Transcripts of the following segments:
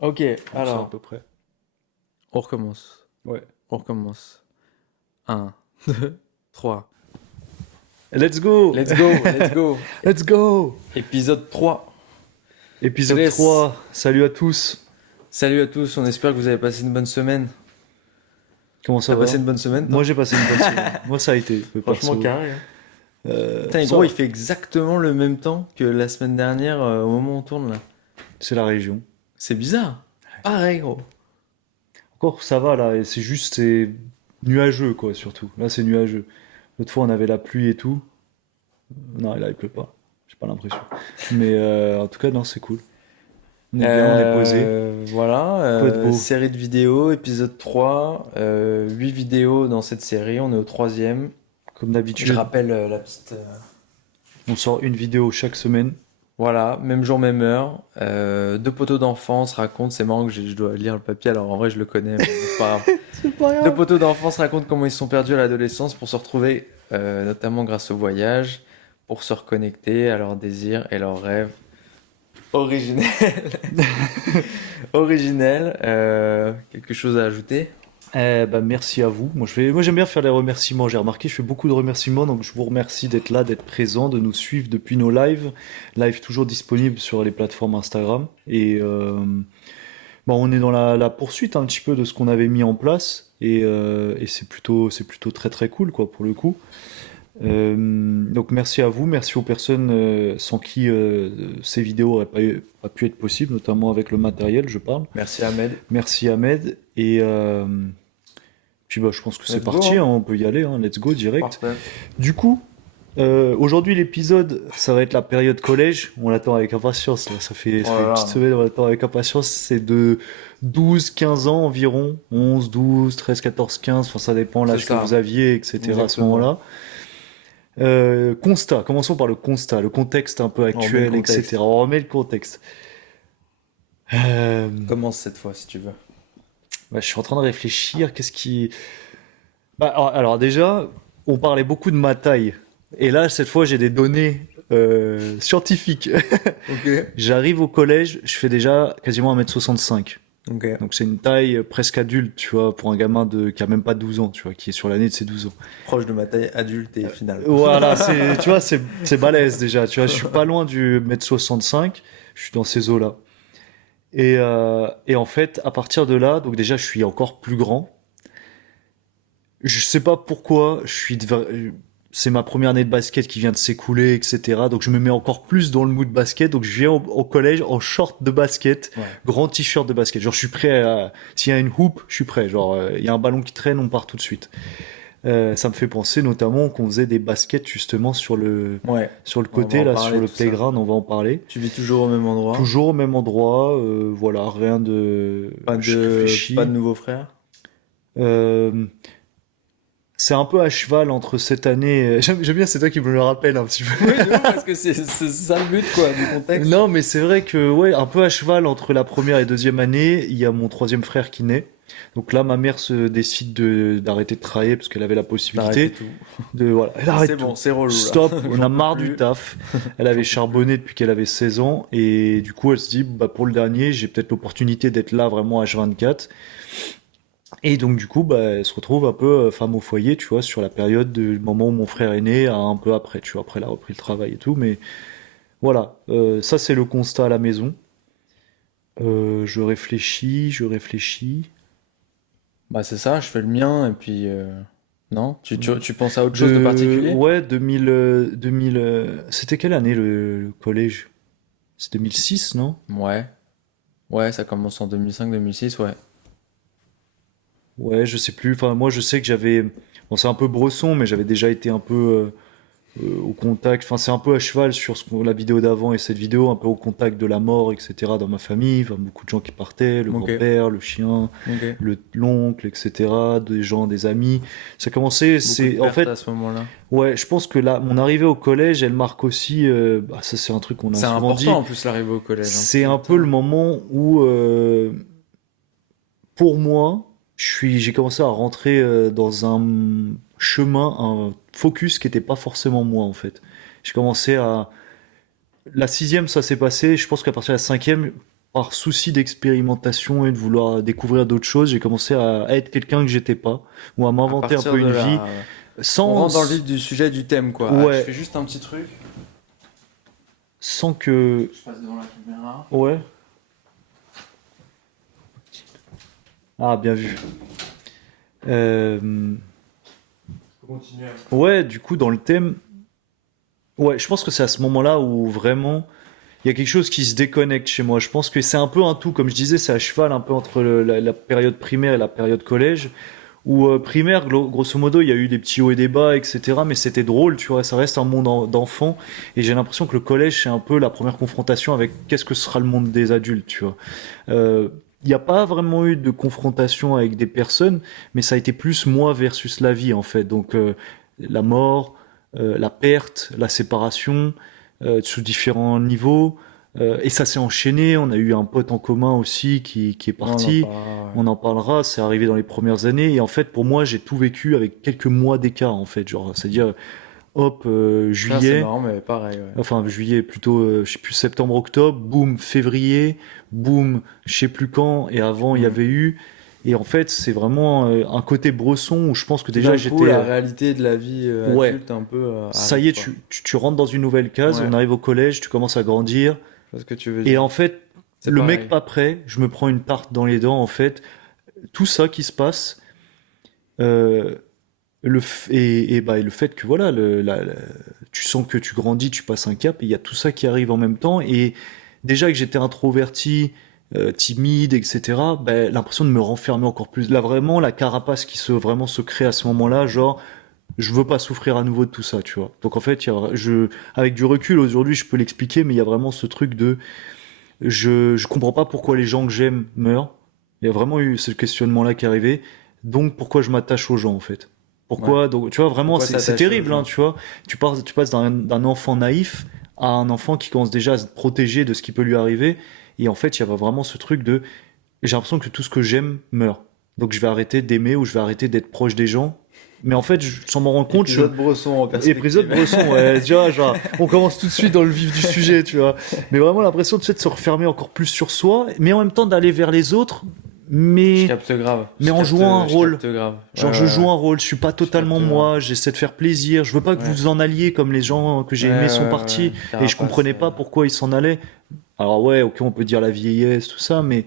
Ok, On sait à alors, peu près. on recommence. Ouais. On recommence. Un, 2, 3. Let's go! Let's go, let's go. Let's go! Épisode 3. Je te Épisode laisse. 3. Salut à tous. Salut à tous, on espère que vous avez passé une bonne semaine. Comment ça T'as passé va? une bonne semaine, Moi toi? j'ai passé une bonne semaine. Moi ça a été, Franchement, perso. carré, hein. Putain, et Ça gros, il va. fait exactement le même temps que la semaine dernière au moment où on tourne là. C'est la région. C'est bizarre. Pareil, gros. Encore ça va là, et c'est nuageux quoi surtout. Là c'est nuageux. L'autre fois on avait la pluie et tout. Non, là il pleut pas. J'ai pas l'impression. Mais en tout cas non c'est cool. On est bien, on est posé. Voilà, Quoi de beau? série de vidéos, épisode 3. 8 vidéos dans cette série, on est au troisième. Comme Je d'habitude, rappelle la petite. on sort une vidéo chaque semaine. Voilà, même jour, même heure. Deux poteaux d'enfance racontent, c'est marrant que je dois lire le papier, alors en vrai je le connais, mais bon, c'est pas grave. C'est pas Deux grave. poteaux d'enfance racontent comment ils se sont perdus à l'adolescence pour se retrouver, notamment grâce au voyage, pour se reconnecter à leurs désirs et leurs rêves. Originel. Originel. Quelque chose à ajouter? Bah, merci à vous. Moi, j'aime bien faire des remerciements. J'ai remarqué, je fais beaucoup de remerciements, donc je vous remercie d'être là, d'être présent, de nous suivre depuis nos lives. Live toujours disponible sur les plateformes Instagram. Et bon, on est dans la poursuite un petit peu de ce qu'on avait mis en place. Et c'est plutôt très très cool, quoi, pour le coup. Donc merci à vous, merci aux personnes sans qui ces vidéos n'auraient pas pu être possibles, notamment avec le matériel, je parle. Merci Ahmed. Merci Ahmed. Et puis bah, je pense que c'est Let's go, parti, hein. hein, on peut y aller, hein, let's go direct. Parfait. Du coup, aujourd'hui l'épisode, ça va être la période collège. On l'attend avec impatience, là. Ça Oh fait là une petite là. semaine, on l'attend avec impatience. C'est de 12-15 ans environ, 11, 12, 13, 14, 15, enfin ça dépend C'est l'âge que vous ça. aviez, etc. à ce Exactement. moment-là. Constat, commençons par le constat, le contexte un peu On remet le actuel, etc. contexte. On remet le contexte. Euh, Commence cette fois si tu veux. je suis en train de réfléchir, qu'est-ce qui... Bah, alors déjà, on parlait beaucoup de ma taille. Et là, cette fois, j'ai des données scientifiques. Ok. J'arrive au collège, je fais déjà quasiment 1m65. Ok. Donc c'est une taille presque adulte, tu vois, pour un gamin qui a même pas 12 ans, tu vois, qui est sur l'année de ses 12 ans. Proche de ma taille adulte et finale. Voilà, tu vois, c'est balèze déjà, tu vois, je suis pas loin du 1m65, je suis dans ces eaux-là. Et en fait, à partir de là, donc déjà, je suis encore plus grand. Je sais pas pourquoi, c'est ma première année de basket qui vient de s'écouler, etc. Donc je me mets encore plus dans le mood basket. Donc je viens au collège en short de basket, Ouais. grand t-shirt de basket. Genre je suis prêt s'il y a une hoop, je suis prêt. Genre il y a un ballon qui traîne, on part tout de suite. Ça me fait penser notamment qu'on faisait des baskets justement Ouais. sur le On va côté en là, sur parler le tout ça. playground. On va en parler. Tu vis toujours au même endroit. Toujours au même endroit. Voilà, rien de. Je Pas de réfléchis. nouveaux frères. Euh, C'est un peu à cheval entre cette année. J'aime bien, c'est toi qui me le rappelle un petit peu. Oui, de ouf, parce que c'est ça le but quoi du contexte. Non, mais c'est vrai que, ouais, un peu à cheval entre la première et deuxième année, il y a mon troisième frère qui naît. Donc là, ma mère se décide d'arrêter de travailler parce qu'elle avait la Arrêtez possibilité tout. voilà, elle C'est arrête bon, tout. c'est relou là. Stop, on a J'en peux marre du plus. taf. Elle avait charbonné depuis qu'elle avait 16 ans et du coup, elle se dit, bah, pour le dernier, j'ai peut-être l'opportunité d'être là vraiment H24. Et donc du coup, bah, elle se retrouve un peu femme au foyer, tu vois, sur la période du moment où mon frère est né, à un peu après, tu vois, après elle a repris le travail et tout. Mais voilà, ça c'est le constat à la maison. Je réfléchis, je réfléchis. Bah c'est ça, je fais le mien et puis non, tu penses à autre chose de particulier? Ouais, 2000, c'était quelle année le collège? C'est 2006, non? Ouais. Ouais, ça commence en 2005-2006, ouais. Ouais, je sais plus. Enfin, moi, je sais que bon, c'est un peu bresson, mais j'avais déjà été un peu au contact. Enfin, c'est un peu à cheval sur la vidéo d'avant et cette vidéo, un peu au contact de la mort, etc. dans ma famille. Enfin, beaucoup de gens qui partaient, le Ok, grand-père, le chien, ok. l'oncle, etc. Des gens, des amis. Ça commençait, Beaucoup de en pertes à fait, ce moment-là. ouais, je pense que là, mon arrivée au collège, elle marque aussi, bah, ça c'est un truc qu'on a C'est souvent dit, important en plus l'arrivée au collège, hein. c'est un peu le Putain. moment où, pour moi, j'ai commencé à rentrer dans un chemin, un focus qui n'était pas forcément moi en fait. J'ai commencé à, la sixième, ça s'est passé. Je pense qu'à partir de la cinquième, par souci d'expérimentation et de vouloir découvrir d'autres choses, j'ai commencé à être quelqu'un que j'étais pas, ou à À m'inventer un partir peu de une vie, là, on rentre dans le sans, vif du sujet du thème, quoi. Ah, je ouais, fais juste un petit truc. sans que, Je passe devant la caméra. ouais, ah, bien vu. Euh, Je peux continuer. ouais, du coup, dans le thème, ouais, je pense que c'est à ce moment-là où vraiment il y a quelque chose qui se déconnecte chez moi. Je pense que c'est un peu un tout, comme je disais, c'est à cheval un peu entre la période primaire et la période collège. Où primaire, grosso modo, il y a eu des petits hauts et des bas, etc. Mais c'était drôle, tu vois, ça reste un monde d'enfant. Et j'ai l'impression que le collège, c'est un peu la première confrontation avec qu'est-ce que sera le monde des adultes, tu vois. Il n'y a pas vraiment eu de confrontation avec des personnes, mais ça a été plus moi versus la vie, en fait. Donc, la mort, la perte, la séparation, sous différents niveaux. Et ça s'est enchaîné. On a eu un pote en commun aussi qui est Non, on en parti. parlera, ouais. On en parlera. C'est arrivé dans les premières années. Et en fait, pour moi, j'ai tout vécu avec quelques mois d'écart, en fait. Genre, c'est-à-dire, hop, Ah, c'est juillet. marrant, mais pareil, ouais. Enfin, juillet plutôt, je sais plus, septembre, octobre. Boum, février. Boum, je sais plus quand. Et avant, il y Hmm. avait eu. Et en fait, c'est vraiment un côté Bresson où je pense que Tout déjà d'un coup, j'étais. la réalité de la vie Ouais, adulte un peu ça y arrive, est, quoi. tu rentres dans une nouvelle case. Ouais, On arrive au collège, tu commences à grandir. je vois ce que tu veux Et dire. en fait, C'est le mec pareil. pas prêt, je me prends une tarte dans les dents, en fait. Tout ça qui se passe, euh, et le fait que voilà, tu sens que tu grandis, tu passes un cap, et il y a tout ça qui arrive en même temps. Et déjà que j'étais introverti, timide, etc., ben, l'impression de me renfermer encore plus. Là, vraiment, la carapace vraiment se crée à ce moment-là, genre, je veux pas souffrir à nouveau de tout ça, tu vois. Donc en fait, avec du recul aujourd'hui, je peux l'expliquer, mais il y a vraiment ce truc de je comprends pas pourquoi les gens que j'aime meurent. Il y a vraiment eu ce questionnement-là qui est arrivé. Donc pourquoi je m'attache aux gens en fait? Ouais. Pourquoi? Donc tu vois vraiment Pourquoi c'est s'attacher aux terrible hein, gens? tu vois. Tu passes d'un enfant naïf à un enfant qui commence déjà à se protéger de ce qui peut lui arriver. Et en fait il y a vraiment ce truc de j'ai l'impression que tout ce que j'aime meurt. Donc je vais arrêter d'aimer ou je vais arrêter d'être proche des gens. Mais en fait, sans m'en rendre compte, Épisode Bresson en épisode perspective. Bresson, ouais, tu vois, genre, on commence tout de suite dans le vif du sujet, tu vois. Mais vraiment l'impression, tu sais, de se refermer encore plus sur soi, mais en même temps d'aller vers les autres, Je mais, capte grave. mais en jouant un Je rôle. capte grave. Ouais, Genre, je ouais, joue ouais. un rôle, je suis pas Je capte totalement grave. moi, j'essaie de faire plaisir, je veux pas que vous Ouais. vous en alliez comme les gens que j'ai Ouais, aimés sont ouais, partis, ouais. et je Carapace. comprenais pas pourquoi ils s'en allaient. Alors ouais, ok, on peut dire la vieillesse, tout ça, mais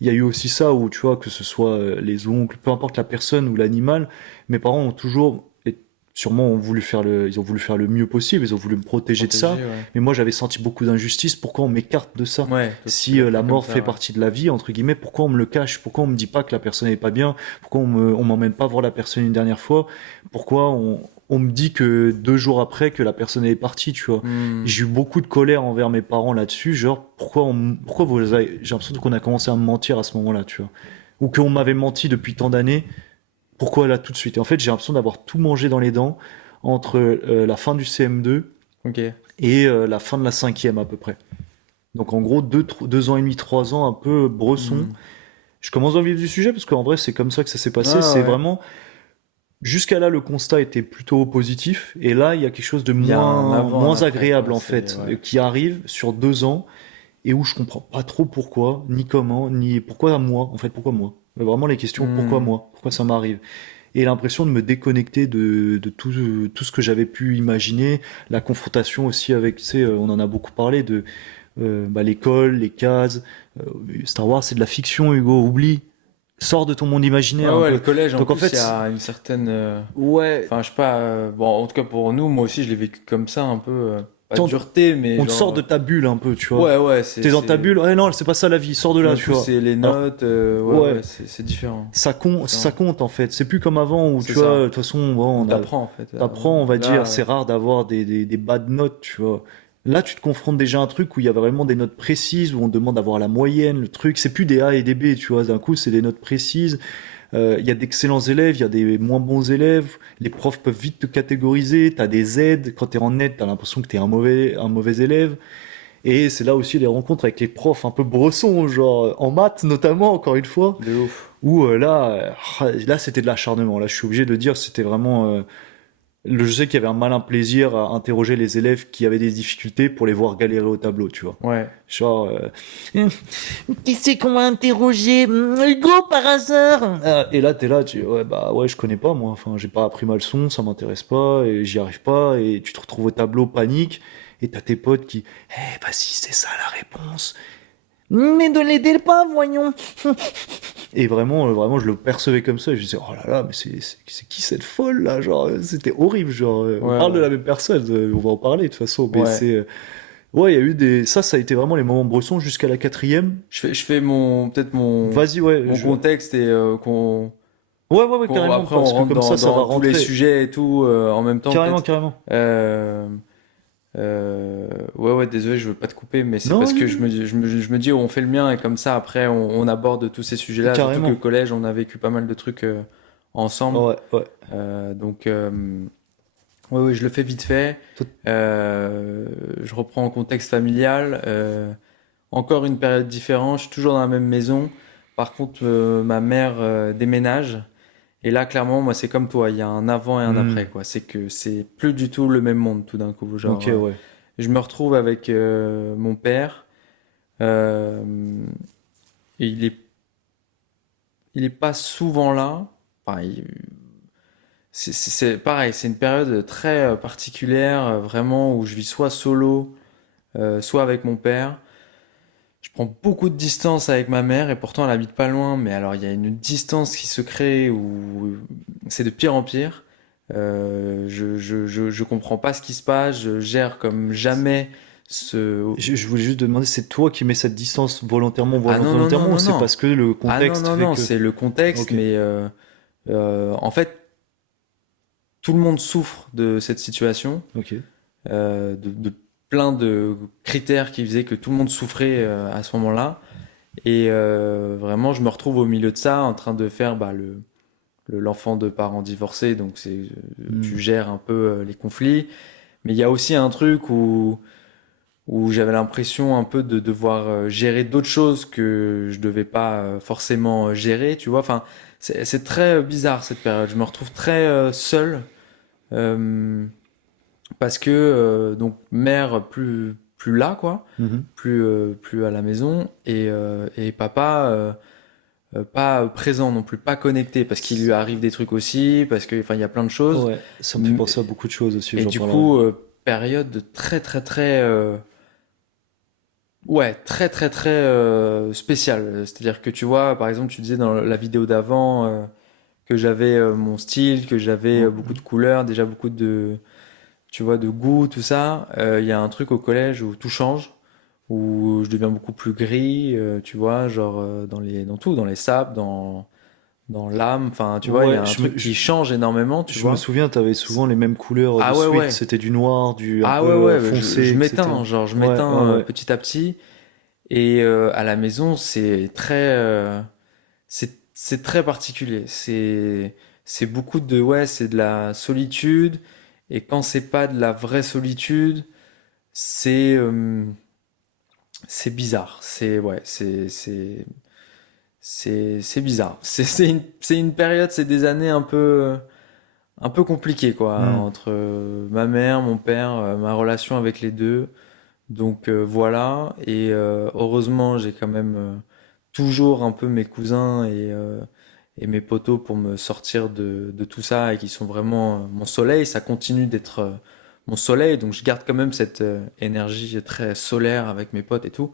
il y a eu aussi ça où, tu vois, que ce soit les oncles, peu importe la personne ou l'animal, mes parents ont toujours, et sûrement ils ont voulu faire le mieux possible, ils ont voulu me protéger de ça, Protégé, ouais. mais moi j'avais senti beaucoup d'injustice, pourquoi on m'écarte de ça? Ouais, toi, tu Si l'as la pris comme mort ça, fait ouais. partie de la vie, entre guillemets, pourquoi on me le cache? Pourquoi on me dit pas que la personne n'est pas bien? Pourquoi on m'emmène pas voir la personne une dernière fois? Pourquoi on me dit que 2 jours après que la personne est partie, tu vois? Hmm. J'ai eu beaucoup de colère envers mes parents là-dessus, genre pourquoi j'ai l'impression qu'on a commencé à me mentir à ce moment-là, tu vois, ou qu'on m'avait menti depuis tant d'années, pourquoi là tout de suite? Et en fait, j'ai l'impression d'avoir tout mangé dans les dents entre la fin du CM2 Ok. et la fin de la cinquième à peu près. Donc en gros 2 ans et demi, 3 ans un peu bresson. Hmm. Je commence dans le vif du sujet parce qu'en vrai c'est comme ça que ça s'est Ouais, passé. C'est ouais. vraiment jusqu'à là le constat était plutôt positif et là il y a quelque chose de Il y a un avant, un moins après, agréable quoi. en C'est, fait ouais. qui arrive sur 2 ans et où je comprends pas trop pourquoi, ni comment, ni pourquoi moi, en fait, pourquoi moi? Vraiment les questions, pourquoi Hmm. moi? Pourquoi ça m'arrive? Et l'impression de me déconnecter de tout ce que j'avais pu imaginer, la confrontation aussi avec, tu sais, on en a beaucoup parlé de bah, l'école, les cases. Star Wars, c'est de la fiction, Hugo, oublie. Sors de ton monde Ouais, imaginaire un ouais, le peu. collège, en Donc en plus, il y fait, a une certaine. ouais, Enfin, je sais pas. Bon, en tout cas, pour nous, moi aussi, je l'ai vécu comme ça, un peu. Pas de t'en- dureté, mais on te genre. sort de ta bulle un peu, tu vois. Ouais, ouais, T'es dans ta bulle, ouais, non, c'est pas ça la vie, sors de tout là, d'un tu coup, vois. c'est les Alors, notes. Ouais, ouais, ouais, c'est différent. ça Différent. compte en fait. C'est plus comme avant où, C'est tu vois, de ça. toute façon, bon, On t'apprend, en fait. t'apprends, on va dire, Là, c'est rare d'avoir des bad notes, tu vois. Là, tu te confrontes déjà à un truc où il y a vraiment des notes précises, où on demande d'avoir la moyenne, le truc. C'est plus des A et des B, tu vois. D'un coup, c'est des notes précises. Il y a d'excellents élèves, il y a des moins bons élèves. Les profs peuvent vite te catégoriser. T'as des aides. Quand t'es en aide, t'as l'impression que t'es un mauvais élève. Et c'est là aussi les rencontres avec les profs un peu bressons, genre en maths notamment, encore une fois, de ouf. où là c'était de l'acharnement. Là, je suis obligé de dire, c'était vraiment Je sais qu'il y avait un malin plaisir à interroger les élèves qui avaient des difficultés pour les voir galérer au tableau, tu vois. Ouais. Genre, qui c'est qu'on va interroger? Hugo par hasard? Et là, t'es là, ouais, bah ouais, je connais pas, moi. Enfin, j'ai pas appris ma leçon, ça m'intéresse pas, et j'y arrive pas, et tu te retrouves au tableau, panique, et t'as tes potes qui, vas-y, c'est ça la réponse. Mais ne l'aidez pas, voyons. Et vraiment, vraiment, je le percevais comme ça. Et je disais, oh là là, mais c'est qui cette folle là? Genre, c'était horrible. Genre, on Ouais, parle de ouais. la même personne. On va en parler de toute façon. Mais Ouais. ouais, il y a eu des. Ça a été vraiment les moments Bresson jusqu'à la quatrième. Je fais peut-être Vas-y, ouais. mon contexte et Ouais, carrément. après on Parce que rentre comme ça va dans tous les rentrer. sujets et tout en même temps Carrément, peut-être. carrément. Euh, ouais, désolé, je veux pas te couper, mais c'est Non, parce que vas-y, je me dis, on fait le mien et comme ça, après, on aborde tous ces sujets-là. Surtout que le carrément. collège, on a vécu pas mal de trucs ensemble. Ouais, ouais. Donc, ouais, je le fais vite fait. Toi- Je reprends en contexte familial. Encore une période différente. Je suis toujours dans la même maison. Par contre, ma mère déménage. Et là, clairement, moi, c'est comme toi. Il y a un avant et un après, Hmm. quoi. C'est que c'est plus du tout le même monde, tout d'un coup. Ok, Genre, ouais. je me retrouve avec mon père. euh, et il est pas souvent là. Enfin, c'est pareil, c'est une période très particulière, vraiment, où je vis soit solo, soit avec mon père. Je prends beaucoup de distance avec ma mère et pourtant elle habite pas loin, mais alors il y a une distance qui se crée où c'est de pire en pire. Je comprends pas ce qui se passe, je gère comme jamais ce... Je voulais juste te demander, c'est toi qui mets cette distance volontairement ou Ah non, non, non, involontairement, ou non, c'est non. parce que le Ah non, contexte non, fait non, que. c'est le contexte, Ok. mais en fait, tout le monde souffre de cette situation, Ok. de plein de critères qui faisaient que tout le monde souffrait à ce moment-là. Et vraiment, je me retrouve au milieu de ça, en train de faire bah, l'enfant de parents divorcés, donc tu Hmm. gères un peu les conflits. Mais il y a aussi un truc où j'avais l'impression un peu de devoir gérer d'autres choses que je devais pas forcément gérer, tu vois. Enfin, c'est très bizarre cette période. Je me retrouve très seul euh, parce que donc mère plus là quoi, Mhm. plus à la maison et papa pas présent non plus, pas connecté parce qu'il lui arrive des trucs aussi, parce que enfin il y a plein de choses. Ouais, ça me fait penser à beaucoup de choses aussi, Et j'en du parlerai. coup période de très ouais, très spécial. C'est-à-dire que tu vois, par exemple, tu disais dans la vidéo d'avant que j'avais mon style, que j'avais Ouais. beaucoup de couleurs, déjà beaucoup de, tu vois, de goût, tout ça. Il y a un truc au collège où tout change, où je deviens beaucoup plus gris, tu vois, genre dans les sapes, dans l'âme. Enfin, tu vois, il y Ouais, a un truc qui change énormément, tu je me vois. souviens, t'avais souvent les mêmes couleurs de Ah ouais, suite. ouais. C'était du noir, du un Ah peu ouais, ouais, je foncé, etc. m'éteins, genre je Ouais, ouais, m'éteins ouais. petit à petit. Et à la maison, c'est très particulier. C'est beaucoup de ouais, c'est de la solitude. Et quand c'est pas de la vraie solitude, c'est c'est bizarre. C'est ouais, c'est bizarre. C'est une période, c'est des années un peu compliquées quoi Hmm. entre ma mère, mon père, ma relation avec les deux. Donc voilà, et heureusement j'ai quand même toujours un peu mes cousins et mes potos pour me sortir de tout ça et qui sont vraiment mon soleil, ça continue d'être mon soleil, donc je garde quand même cette énergie très solaire avec mes potes et tout.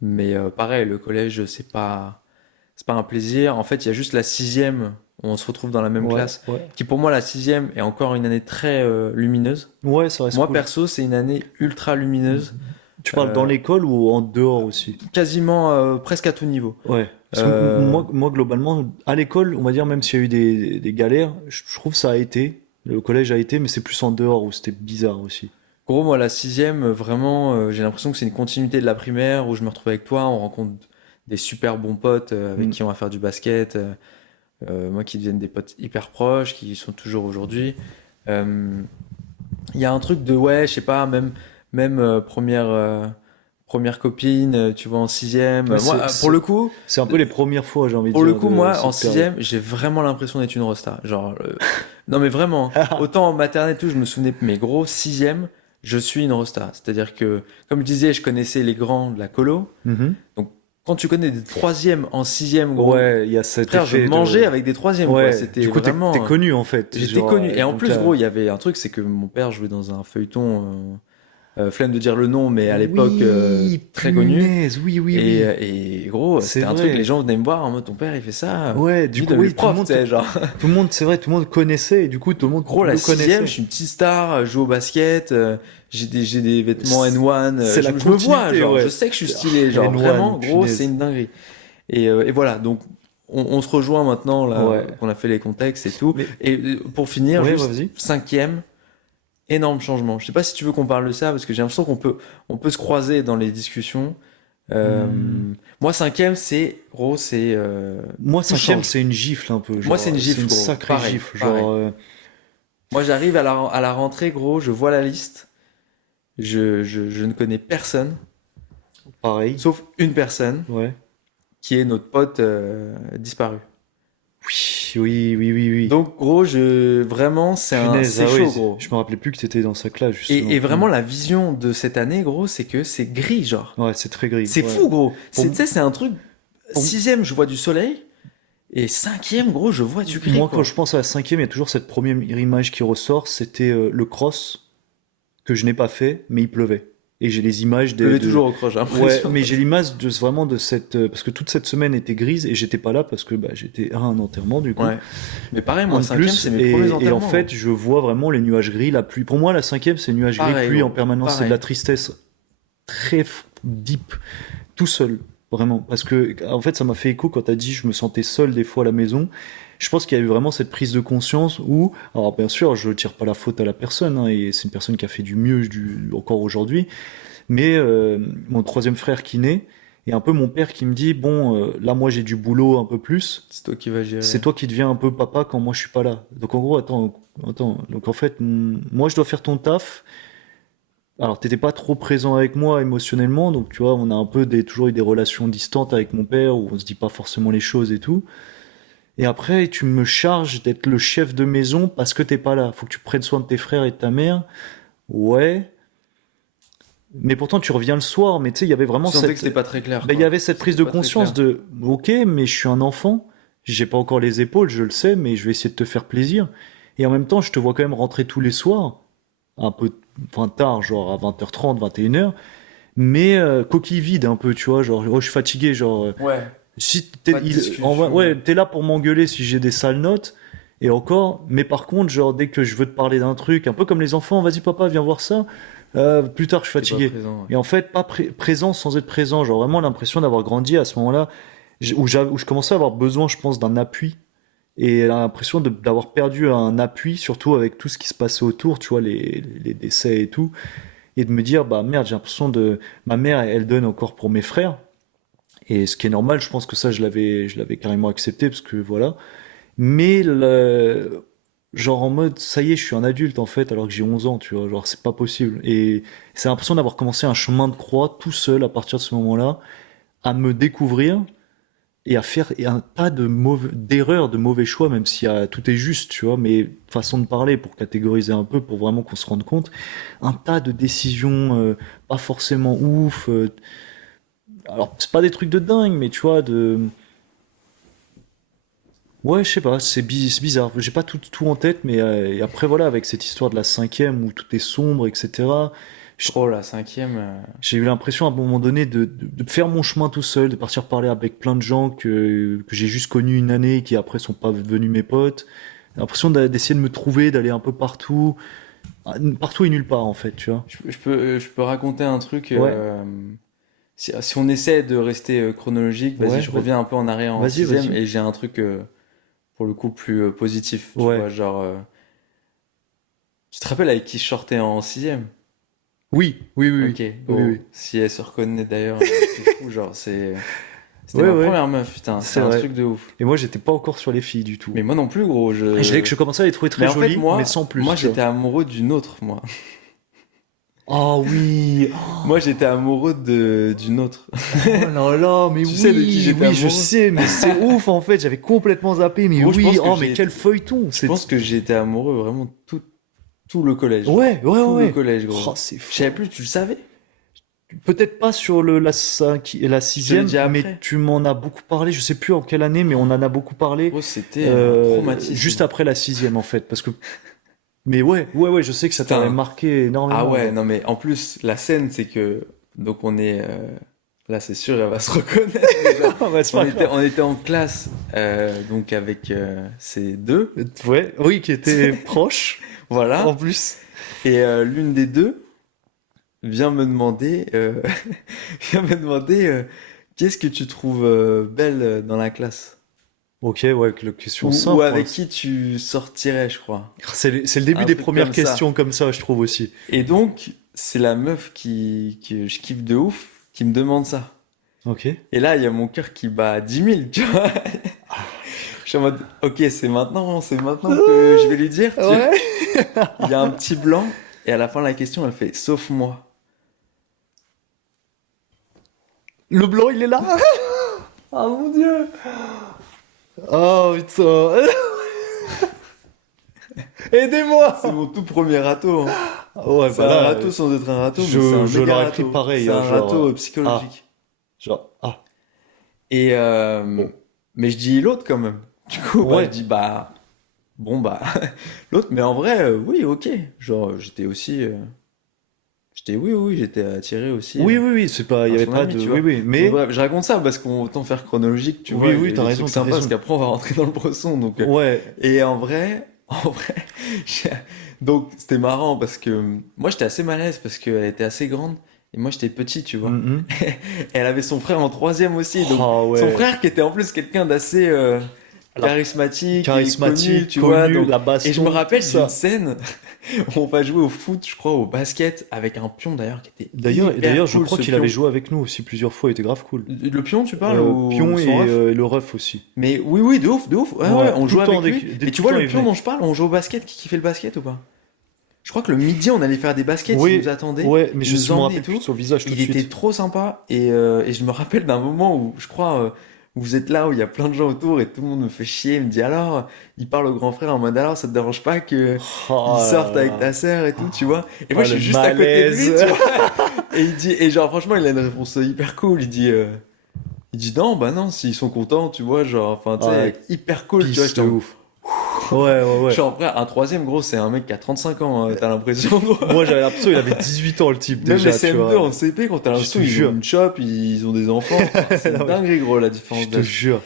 Mais pareil, le collège c'est pas un plaisir. En fait, il y a juste la sixième où on se retrouve dans la même Ouais, classe, ouais. qui pour moi la sixième est encore une année très lumineuse. Ouais, ça reste Moi cool. perso, c'est une année ultra lumineuse. Tu parles dans Euh, l'école ou en dehors aussi? Quasiment presque à tout niveau. Ouais. Parce que Euh, moi, globalement, à l'école, on va dire, même s'il y a eu des galères, je trouve que ça a été. Le collège a été, mais c'est plus en dehors où c'était bizarre aussi. Gros, moi, la sixième, vraiment, j'ai l'impression que c'est une continuité de la primaire où je me retrouve avec toi, on rencontre des super bons potes avec Hmm. qui on va faire du basket, moi qui deviennent des potes hyper proches, qui y sont toujours aujourd'hui. Euh, Il y a un truc de, ouais, je sais pas, même première, première copine, tu vois, en sixième. Ouais, Moi, c'est un peu les premières fois, j'ai envie de dire, de moi, en cette période. sixième, j'ai vraiment l'impression d'être une rosta. Genre, non mais vraiment, autant en maternelle et tout, je me souvenais, mais gros, sixième, je suis une rosta. C'est-à-dire que, comme je disais, je connaissais les grands de la colo. Mhm. Donc, quand tu connais des troisièmes en sixième, gros, Ouais, il y a cet frère, je effet mangeais de... avec des troisièmes, quoi. Ouais, C'était du coup, t'es vraiment, connu, en fait. j'étais Genre, connu. Et en donc plus, là... gros, il y avait un truc, c'est que mon père jouait dans un feuilleton, flemme de dire le nom, mais à l'époque, Oui, très connu. punaise, oui, oui, oui. Et gros, C'est c'était un truc, les vrai. gens venaient me voir en mode, ton père, il fait ça, Ouais, du lui, coup, donne le oui, prof, tu sais, genre. tout le monde, c'est vrai, tout le monde connaissait, et du coup, tout le monde Gros, la le sixième, je connaissait. suis une petite star, je joue au basket, j'ai des vêtements N1, C'est la je me vois, continuité, genre, je ouais. sais que je suis stylé, genre, N1, vraiment, gros, c'est punaise. une dinguerie. Et voilà, donc, on se rejoint maintenant, là, Ouais. qu'on a fait les contextes et tout. Mais, Et pour finir, ouais, ouais, juste, vas-y. cinquième, énorme changement. Je sais pas si tu veux qu'on parle de ça, parce que j'ai l'impression on peut se croiser dans les discussions. Euh, Hmm. moi, cinquième, c'est, gros, c'est, Moi, tout cinquième, change. c'est une gifle un peu, Moi, c'est une genre, c'est gifle, une gros. sacrée Pareil, gifle, pareil. genre, Moi, j'arrive à la rentrée, gros, je vois la liste. Je ne connais personne, pareil. sauf une personne, Ouais. qui est notre pote disparu. Oui, oui, oui, oui, oui. Donc, gros, vraiment, Punaise, c'est ah oui, chaud, gros. je me rappelais plus que t'étais dans sa classe, justement. Et vraiment, la vision de cette année, gros, c'est que c'est gris, genre. Ouais, c'est très gris, C'est ouais. fou, gros. Pour, Tu sais, c'est un truc. pour Sixième, je vois du soleil. Et cinquième, gros, je vois du gris, moi, quand quoi. je pense à la cinquième, il y a toujours cette première image qui ressort, c'était le cross que je n'ai pas fait, mais il pleuvait. Et j'ai les images Je pleuvais toujours au croche, j'ai Ouais, l'impression. mais j'ai l'image de vraiment de cette parce que toute cette semaine était grise et j'étais pas là parce que bah, j'étais à un enterrement du coup, Ouais. Mais pareil, un moi, de cinquième, plus c'est mes premiers et en enterrements, fait gros. je vois vraiment les nuages gris, la pluie. Pour moi la cinquième c'est nuages gris, Pareil, pluie en gros. permanence, c'est de la Pareil. tristesse très deep, tout seul vraiment parce que en fait ça m'a fait écho quand t'as dit je me sentais seul des fois à la maison. Je pense qu'il y a eu vraiment cette prise de conscience où, alors bien sûr, je tire pas la faute à la personne, hein, et c'est une personne qui a fait du mieux encore aujourd'hui, mais mon troisième frère qui naît, et un peu mon père qui me dit, bon, là moi j'ai du boulot un peu plus, C'est toi qui vas c'est gérer. toi qui deviens un peu papa quand moi je suis pas là. Donc en gros, attends, donc en fait, moi je dois faire ton taf. Alors t'étais pas trop présent avec moi émotionnellement, donc tu vois, on a un peu toujours eu des relations distantes avec mon père où on se dit pas forcément les choses et tout. Et après, tu me charges d'être le chef de maison parce que t'es pas là. Faut que tu prennes soin de tes frères et de ta mère. Ouais. Mais pourtant, tu reviens le soir. Mais tu sais, il y avait vraiment Tu sentais que cette, c'était pas très clair, ben, il y quoi. avait cette prise C'était de pas très conscience clair. de, ok, mais je suis un enfant. J'ai pas encore les épaules, je le sais, mais je vais essayer de te faire plaisir. Et en même temps, je te vois quand même rentrer tous les soirs. Un peu, enfin tard, genre à 20h30, 21h. Mais coquille vide un peu, tu vois. Genre, oh, je suis fatigué, genre. Ouais. Si Pas de discussion. ouais, t'es là pour m'engueuler si j'ai des sales notes, et encore, mais par contre, genre, dès que je veux te parler d'un truc, un peu comme les enfants, vas-y papa, viens voir ça, plus tard je suis T'es pas fatigué. présent, ouais. Et en fait, pas présent sans être présent, genre vraiment l'impression d'avoir grandi à ce moment-là, où je commençais à avoir besoin, je pense, d'un appui, et l'impression d'avoir perdu un appui, surtout avec tout ce qui se passait autour, tu vois, les décès et tout, et de me dire, bah merde, j'ai l'impression de... Ma mère, elle donne encore pour mes frères, et ce qui est normal, je pense que ça, je l'avais carrément accepté parce que voilà. Mais genre en mode, ça y est, je suis un adulte en fait, alors que j'ai 11 ans, tu vois. Genre, c'est pas possible. Et c'est l'impression d'avoir commencé un chemin de croix tout seul à partir de ce moment-là, à me découvrir et à faire un tas d'erreurs, de mauvais choix, même si tout est juste, tu vois. Mais façon de parler pour catégoriser un peu, pour vraiment qu'on se rende compte, un tas de décisions pas forcément ouf. Alors, c'est pas des trucs de dingue, mais tu vois, ouais, je sais pas, c'est bizarre. J'ai pas tout en tête, mais et après, voilà, avec cette histoire de la cinquième où tout est sombre, etc., j- Oh, la cinquième. j'ai eu l'impression à un moment donné de faire mon chemin tout seul, de partir parler avec plein de gens que j'ai juste connus une année, qui après sont pas devenus mes potes. J'ai l'impression d'essayer de me trouver, d'aller un peu partout, partout et nulle part, en fait, tu vois. Je peux raconter un truc. Ouais, Si on essaie de rester chronologique, vas-y, ouais, je reviens un peu en arrière en vas-y, sixième vas-y. et j'ai un truc pour le coup plus positif. Tu Ouais. vois, genre, tu te rappelles avec qui je sortais en sixième? Oui, oui, oui, Ok, oui, oui, bon, oui. si elle se reconnaît d'ailleurs, c'est fou, genre, c'était Ouais, ma ouais, première meuf, putain, c'était c'est un vrai. truc de ouf. Et moi, j'étais pas encore sur les filles du tout. Mais moi non plus, gros, Et je commençais à les trouver Mais très en fait, jolies, mais sans plus, moi tu vois. j'étais amoureux d'une autre, moi. Ah oui. Moi, j'étais amoureux d'une autre. Oh là là, mais Tu oui, sais de qui j'étais oui, je amoureux? sais, mais c'est ouf en fait, j'avais complètement zappé, mais Gros, je pense oui, que oh mais quel feuilleton, je pense que j'ai été amoureux vraiment tout le collège. Ouais, ouais, Tout le ouais. collège, Oh, gros. c'est Je savais fort. plus, tu le savais? Peut-être pas sur la Je te l'ai sixième, dit mais après. tu m'en as beaucoup parlé, je sais plus en quelle année, mais on en a beaucoup parlé, Gros, c'était un juste traumatisme. après la sixième en fait, parce que, mais ouais, ouais, ouais, je sais que ça t'avait Putain. marqué Ah énormément, ouais, genre. non mais en plus, la scène, c'est que... Donc on est... là, c'est sûr, elle va se reconnaître déjà. Ah bah, c'est pas grave. On était en classe, donc avec ces deux, Ouais, oui, qui était proche, en voilà. plus. Et l'une des deux vient me demander, vient me demander qu'est-ce que tu trouves belle dans la classe? Ok, ouais, que la question Ou simple, moi. avec qui tu sortirais, je crois. C'est le début Un des truc premières comme ça. questions comme ça, je trouve aussi. Et donc, c'est la meuf que je kiffe de ouf qui me demande ça. Ok. Et là, il y a mon cœur qui bat à 10 000, tu vois. Je suis en mode, ok, c'est maintenant que je vais lui dire. Ouais. Il y a un petit blanc, et à la fin de la question, elle fait, sauf moi. Le blanc, il est là. Ah mon dieu. Oh putain. Aidez-moi. C'est mon tout premier râteau, hein. Ah ouais, C'est bah un là, râteau sans être un râteau, mais je, c'est un je méga l'aurais pris râteau. pareil, C'est hein, un genre, râteau ah, psychologique. ah, Et bon, mais je dis l'autre quand même. Du coup, bah, je ouais, dis bah bon bah l'autre. Mais en vrai, oui, ok. Genre, oui, j'étais attiré aussi oui, oui, oui, c'est pas, il y par avait son pas ami, de, tu oui, vois. oui, Donc mais, bref, je raconte ça parce qu'on autant faire chronologique, tu vois. oui, Il y oui, a des trucs t'as sympas parce raison, qu'après on va rentrer dans le bresson. Donc ouais, et en vrai, j'ai- donc c'était marrant parce que moi j'étais assez mal à l'aise parce qu'elle était assez grande et moi j'étais petit, tu vois. mhm. Et elle avait son frère en troisième aussi, donc Ah son ouais, frère qui était en plus quelqu'un d'assez alors, charismatique et connu, charismatique, tu vois. connu, Donc, la et je me baston, tout rappelle d'une ça. scène où on va jouer au foot, je crois, au basket, avec un pion d'ailleurs qui était D'ailleurs, hyper je cool crois ce qu'il avait pion. joué avec nous aussi plusieurs fois, il était grave cool. Le pion, tu parles, ou Pion son ref? et le ref aussi. Mais oui, oui, de ouf, de ouf. Ouais, ouais, Ouais, on tout le jouait temps, avec lui. Mais tu tout le vois, temps le il pion venait. dont je parle, on jouait au basket. Qui fait le basket ou pas? Je crois que le midi, on allait faire des baskets, il nous Oui, attendait, ouais, mais il je nous me emmenait et rappelle plus de tout. son visage tout de Il était suite. trop sympa et je me rappelle d'un moment où je crois où vous êtes là, où il y a plein de gens autour et tout le monde me fait chier, il me dit alors, il parle au grand frère en mode alors ça te dérange pas que Oh il sorte là avec là. ta sœur et tout, tu vois. Et moi Oh, je le suis juste à côté de lui, malaise. tu vois. Et il dit, et genre franchement il a une réponse hyper cool, il dit non, bah non, s'ils sont contents, tu vois, genre, enfin tu Ah, sais, hyper cool, tu vois. pisse de ouf. Ouais, ouais, Je ouais. suis en vrai, un troisième gros, c'est un mec qui a 35 ans, t'as l'impression, gros. Moi, j'avais l'impression qu'il avait 18 ans, le type, Même les déjà, tu CM2 vois. en CP, quand t'as Je te l'impression ils ont jure. une shop, ils ont des enfants, enfin, c'est une Non, mais dinguerie gros la je différence te d'âge. jure.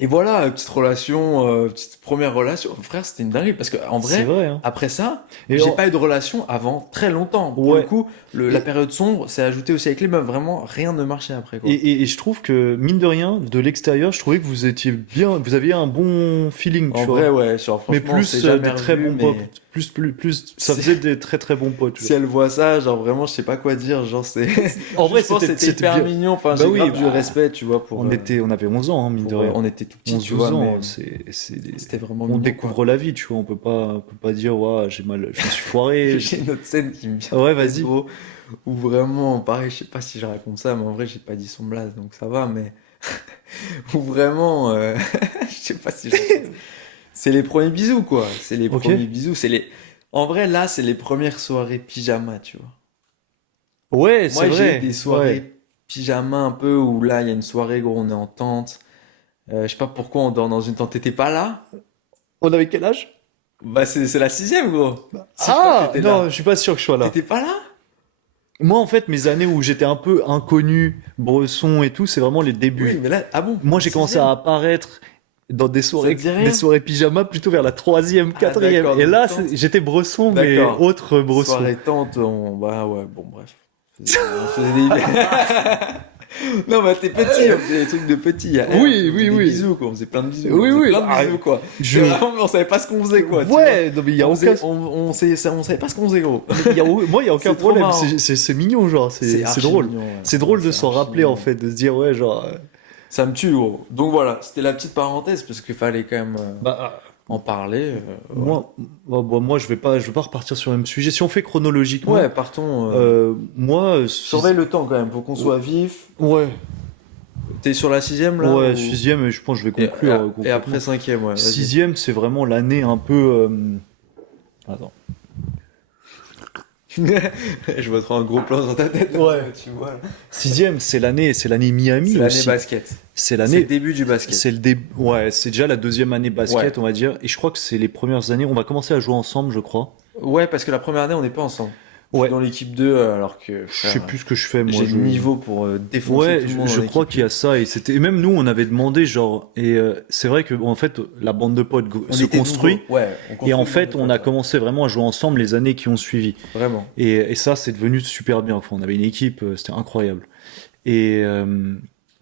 Et, voilà, petite relation, petite première relation. Frère, c'était une dinguerie parce que en C'est vrai, vrai, hein. après ça, Et j'ai pas eu de relation avant très longtemps. Pour le ouais. coup, la Et, période sombre s'est ajoutée aussi avec les meufs. Vraiment, rien ne marchait après quoi. et je trouve que, mine de rien, de l'extérieur, je trouvais que vous étiez bien, vous aviez un bon feeling, En tu vrai, vois. ouais, genre Mais franchement, on s'est plus jamais des très revus, bons potes. mais Ça si, faisait des très très bons potes, tu si vois. elle voit ça, genre vraiment, je sais pas quoi dire. Genre c'est, En vrai, je pense que c'était c'était hyper bien. mignon. Enfin, Bah j'ai oui, grave du bah, respect, tu vois, on avait 11 ans, hein, mine de rien. on était tout petits, tu 11-12 vois, mais ans, c'était vraiment on mignon découvre quoi. la vie, tu vois. On peut pas dire, ouais, j'ai mal, je me suis foiré. J'ai une autre scène qui me vient Ouais, en tête, vas-y. gros, où vraiment, pareil, je sais pas si je raconte ça, mais en vrai, j'ai pas dit son blaze, donc ça va, mais où vraiment, je sais pas si je raconte. C'est les premiers bisous, quoi. C'est les Ok. premiers bisous. En vrai, là, c'est les premières soirées pyjama, tu vois. Ouais, c'est Moi, j'ai eu vrai. des Ouais. soirées pyjama un peu où là, il y a une soirée, gros, on est en tente. Je sais pas pourquoi on dort dans une tente. T'étais pas là? On avait quel âge? Bah, c'est la sixième, gros. Si, je crois que Ah, t'étais non, là. je suis pas sûr que je sois là. T'étais pas là? Moi, en fait, mes années où j'étais un peu inconnu, bresson et tout, c'est vraiment les Oui, débuts. mais là, ah bon? Moi, En j'ai commencé sixième? à apparaître dans Ça te dit des rien? soirées pyjama plutôt vers la troisième, Ah, quatrième. d'accord, Et donc là, tente. j'étais bresson, mais D'accord. autre bresson. Soirée tente, bah ouais, bon, bref. On faisait des... Non, bah t'es petit, on faisait des trucs de petit. On Oui, faisait oui, des oui. bisous, quoi. On faisait plein de bisous. Oui, On faisait oui. plein de Ah, bisous, quoi. je... Et vraiment, on savait pas ce qu'on faisait, quoi, tu vois. Ouais, non, mais il y a aucun... On savait pas ce qu'on faisait, gros. Moi, il y a aucun C'est trop problème. marrant. C'est mignon, genre. C'est C'est archi drôle. mignon, ouais. C'est drôle de C'est s'en archi rappeler, en mignon. fait, de se dire, ouais, genre... Ça me tue, gros. Donc voilà, c'était la petite parenthèse, parce qu'il fallait quand même Bah, en parler. Voilà. Moi, moi, je vais pas repartir sur le même sujet. Si on fait Ouais, chronologiquement, partons. si, Surveille le temps quand même, faut qu'on soit vif. ouais, T'es sur la sixième là ouais, ou... sixième, je pense que je vais et, conclure et après concrètement. cinquième, ouais, vas-y. Sixième, c'est vraiment l'année un peu. Attends. Je vois trop un gros plan dans ta tête. Ouais. Tu vois. Là. Sixième, c'est l'année Miami C'est l'année aussi. basket. C'est C'est le l'année, début du basket. ouais, c'est déjà la deuxième année Ouais. basket, on va dire. Et je crois que c'est les premières années. On va commencer à jouer ensemble, je crois. Ouais, parce que la première année, on n'est pas ensemble. Je suis Ouais. dans l'équipe 2, alors que, Je sais frère, plus ce que je fais, moi. j'ai le niveau pour défoncer Ouais, tout le monde dans je crois l'équipe qu'il y 1. a ça. Et c'était, et même nous, on avait demandé, genre, et c'est vrai que, en fait, la bande de potes On se était nouveaux. construit. Ouais, on Et construit en le monde de fait, on potes, a ouais. commencé vraiment à jouer ensemble les années qui ont suivi. Vraiment. Et ça, c'est devenu super bien. Enfin, on avait une équipe, c'était incroyable. Et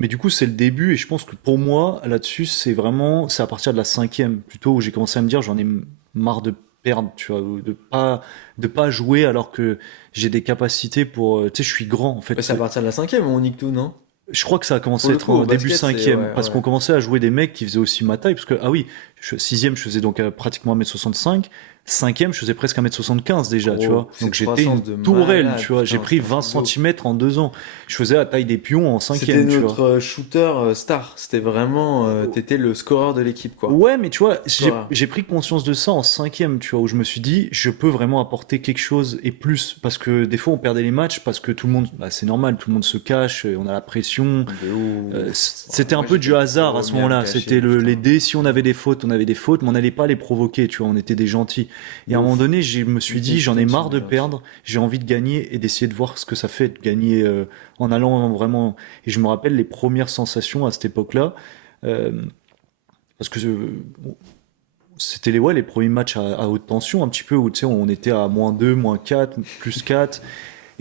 mais du coup, c'est le début. Et je pense que pour moi, là-dessus, c'est à partir de la cinquième plutôt où j'ai commencé à me dire, j'en ai marre de perdre, tu vois, ou de pas jouer alors que j'ai des capacités pour, tu sais, je suis grand en Ouais, fait. c'est à partir de la cinquième où on nique tout, non? Je crois que ça a Pour commencé à le être coup, au en début basket, c'est... cinquième, Ouais, parce qu'on ouais. commençait à jouer des mecs qui faisaient aussi ma taille, parce que, ah oui, sixième, je faisais donc pratiquement 1m65, cinquième, je faisais presque 1m75 déjà, tu Gros, vois. Donc cette j'étais une croissance de tourelle, malade, tu vois. J'ai putain, pris c'était un 20 truc de ouf. centimètres en 2 ans. Je faisais la taille des pions en C'était cinquième, tu vois. notre shooter star. C'était vraiment... t'étais le scoreur de l'équipe, quoi. Ouais, mais tu vois, j'ai Scoreur. j'ai pris conscience de ça en cinquième, tu vois, où je me suis dit, je peux vraiment apporter quelque chose et plus, parce que des fois on perdait les matchs parce que tout le monde, bah, c'est normal, tout le monde se cache, on a la pression. De ouf. Ouais, C'était un moi, peu j'étais du le hasard à ce premier à me moment-là. C'était cacher, les putain. dés. Si on avait des fautes, on avait des fautes, mais on n'allait pas les provoquer, tu vois. On était des gentils. Et De à un moment ouf. donné, je me suis C'était dit, j'en c'était ai une team marre de de gentils. perdre. J'ai envie de gagner et d'essayer de voir ce que ça fait de gagner en allant vraiment. Et je me rappelle les premières sensations à cette époque-là, euh, parce que c'était les premiers matchs à haute tension, un petit peu où tu sais, on était à -2, -4, +4.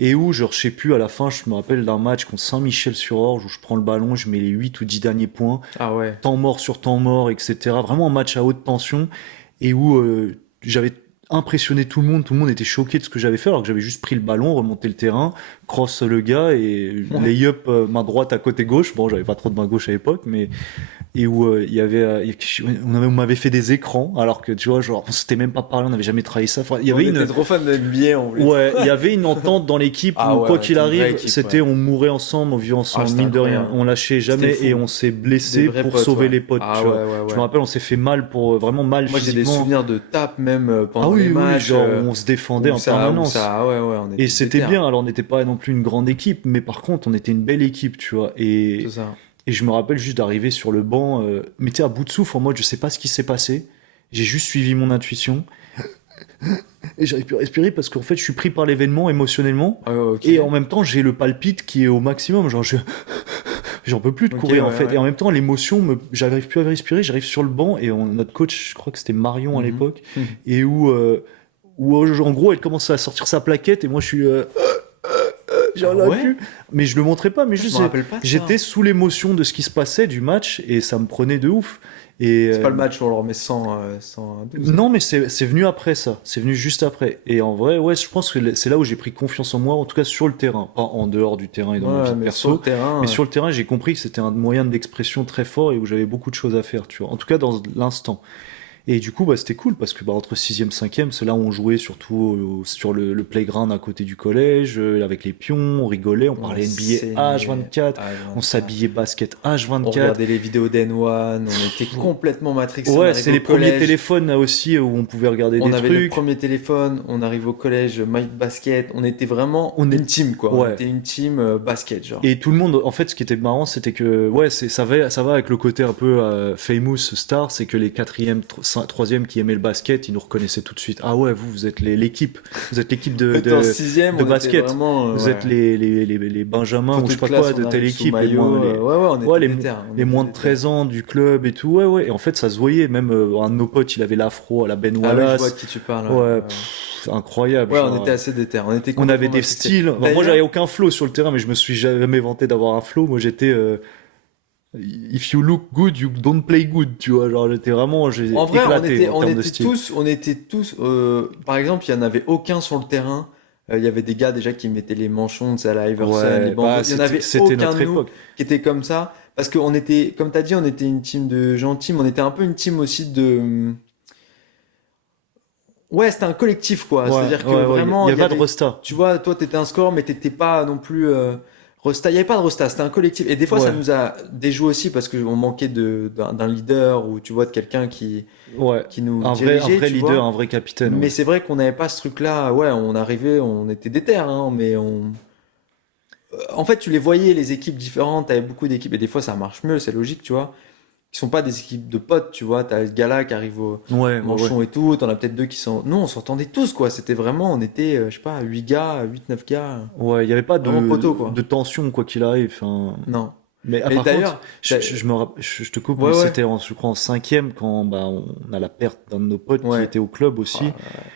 Et où, genre, je sais plus, à la fin, je me rappelle d'un match contre Saint-Michel-sur-Orge où je prends le ballon, je mets les 8 ou 10 derniers points, Ah ouais. temps mort sur temps mort, etc. Vraiment un match à haute tension et où j'avais impressionné tout le monde était choqué de ce que j'avais fait alors que j'avais juste pris le ballon, remonté le terrain, cross le gars et Ouais. lay-up main droite à côté gauche. Bon, j'avais pas trop de main gauche à l'époque, mais et où il y avait, on m'avait fait des écrans alors que tu vois, genre, on s'était même pas parlé, on n'avait jamais travaillé ça. Enfin, il y On avait était une, trop fans de NBA en plus. ouais, il y avait une entente dans l'équipe Ah où, ouais, quoi on qu'il était une vraie arrive, équipe, c'était ouais. on mourait ensemble, on vivait Ah, ensemble, c'était mine de rien. incroyable. On lâchait C'était jamais et fou. on s'est Des blessé vrais pour potes, sauver ouais. les potes, Ah tu vois. ouais, ouais, Je me ouais. rappelle, on s'est fait mal vraiment mal Moi, j'ai des physiquement. souvenirs de tapes même Ah pendant les oui, oui, matchs genre on se défendait en où permanence. ça, ah ouais, ouais, on Et était c'était déter. bien, alors on n'était pas non plus une grande équipe, mais par contre on était une belle équipe, tu vois. C'est Et, ça. et je me rappelle juste d'arriver sur le banc, mais tu sais, à bout de souffle, en mode je sais pas ce qui s'est passé, j'ai juste suivi mon intuition, et j'arrive plus à respirer parce qu'en fait je suis pris par l'événement émotionnellement, Ah ouais, ok. et en même temps j'ai le palpite qui est au maximum, genre j'en peux plus de Ok, courir en ouais, fait, et ouais. en même temps l'émotion, j'arrive plus à respirer, j'arrive sur le banc, et notre coach, je crois que c'était Marion à Mhm. l'époque, et où en gros elle commence à sortir sa plaquette, et moi je suis... Ah j'en ai ouais? plus. Mais je le montrais pas, mais Putain, je juste me rappelle pas de j'étais ça. sous l'émotion de ce qui se passait du match et ça me prenait de ouf. Et C'est pas le match où on leur met 100, 112, hein. non, mais c'est venu après ça, c'est venu juste après. Et en vrai, ouais, je pense que c'est là où j'ai pris confiance en moi, en tout cas sur le terrain, pas en dehors du terrain et dans ma Ouais, vie mais sur le perso. terrain, Mais sur le terrain, j'ai compris que c'était un moyen d'expression très fort et où j'avais beaucoup de choses à faire, tu vois. En tout cas, dans l'instant. Et du coup, bah, c'était cool parce que bah, entre 6e, 5e, c'est là où on jouait surtout sur le playground à côté du collège, avec les pions, on rigolait, on on parlait NBA saignait H24, on H24. s'habillait basket On H24. regardait les vidéos d'N1, on était complètement matrixés, on Ouais, arrive c'est au les premiers collège. téléphones là aussi où on pouvait regarder On des avait le trucs. premier téléphone, on arrive au collège, Mike Basket, on était vraiment On une est... team quoi, on Ouais. était une team basket genre. Et tout le monde, en fait, ce qui était marrant, c'était que, ouais, ça va avec le côté un peu famous star, c'est que les quatrième, troisième qui aimaient le basket, ils nous reconnaissaient tout de suite. Ah ouais, vous êtes l'équipe, vous êtes l'équipe On était en sixième, de on était basket, vraiment vous êtes ouais. les Benjamins ou Photo je de sais pas classe, quoi on de telle arrive sous équipe, maillot, ouais ouais, on ouais, était déter, on les était moins de déter. 13 ans du club et tout, ouais, ouais. Et en fait, ça se voyait, même un de nos potes, il avait l'afro à la Ben Ah oui, je vois de Wallace. qui tu parles. Ouais, Ouais, ouais. c'est incroyable, Ouais, on genre. était assez déter, on était On avait complètement des matrixés. styles. Enfin, moi, j'avais D'ailleurs, aucun flow sur le terrain, mais je me suis jamais vanté d'avoir un flow. Moi, j'étais if you look good, you don't play good. Tu vois, genre, j'ai en vrai, éclaté en on termes de était style. tous, par exemple, il y en avait aucun sur le terrain. Il y avait des gars déjà qui mettaient les manchons, tu sais, à la Iverson, les Ouais, bandeaux. bah, Il y en c'était avait c'était aucun notre de nous époque. qui était comme ça. Parce qu'on était, comme t'as dit, on était une team de gentils, mais on était un peu une team aussi Ouais, c'était un collectif, quoi. Ouais, C'est-à-dire que ouais, ouais. Il vraiment, y il avait y pas de avait, resta. tu vois, toi, t'étais un score, mais t'étais pas non plus resta. Il y avait pas de resta, c'était un collectif. Et des fois, ça Ouais, nous a déjoué aussi parce qu'on manquait d'un leader ou tu vois de quelqu'un ouais. qui nous Un dirigeait, vrai tu leader, vois. un vrai capitaine, Mais ouais. c'est vrai qu'on n'avait pas ce truc-là. Ouais, on arrivait, on était déter, hein, mais en fait, tu les voyais, les équipes différentes. T'avais beaucoup d'équipes et des fois, ça marche mieux, c'est logique, tu vois. Qui sont pas des équipes de potes, tu vois. T'as ce gars-là qui arrive au Ouais, ouais, ouais. manchon et tout. T'en as peut-être deux qui sont. Nous, on s'entendait tous, quoi. C'était vraiment, on était, je sais pas, 8 gars, 8 9 gars. Ouais, il y avait pas Vraiment poteau, de quoi. tension, quoi qu'il arrive. Enfin, Non. mais Mais par contre, d'ailleurs, t'as- je te coupe, ouais, mais ouais. c'était, je crois, en cinquième quand bah, on a la perte d'un de nos potes qui Ouais. était au club Oh aussi. là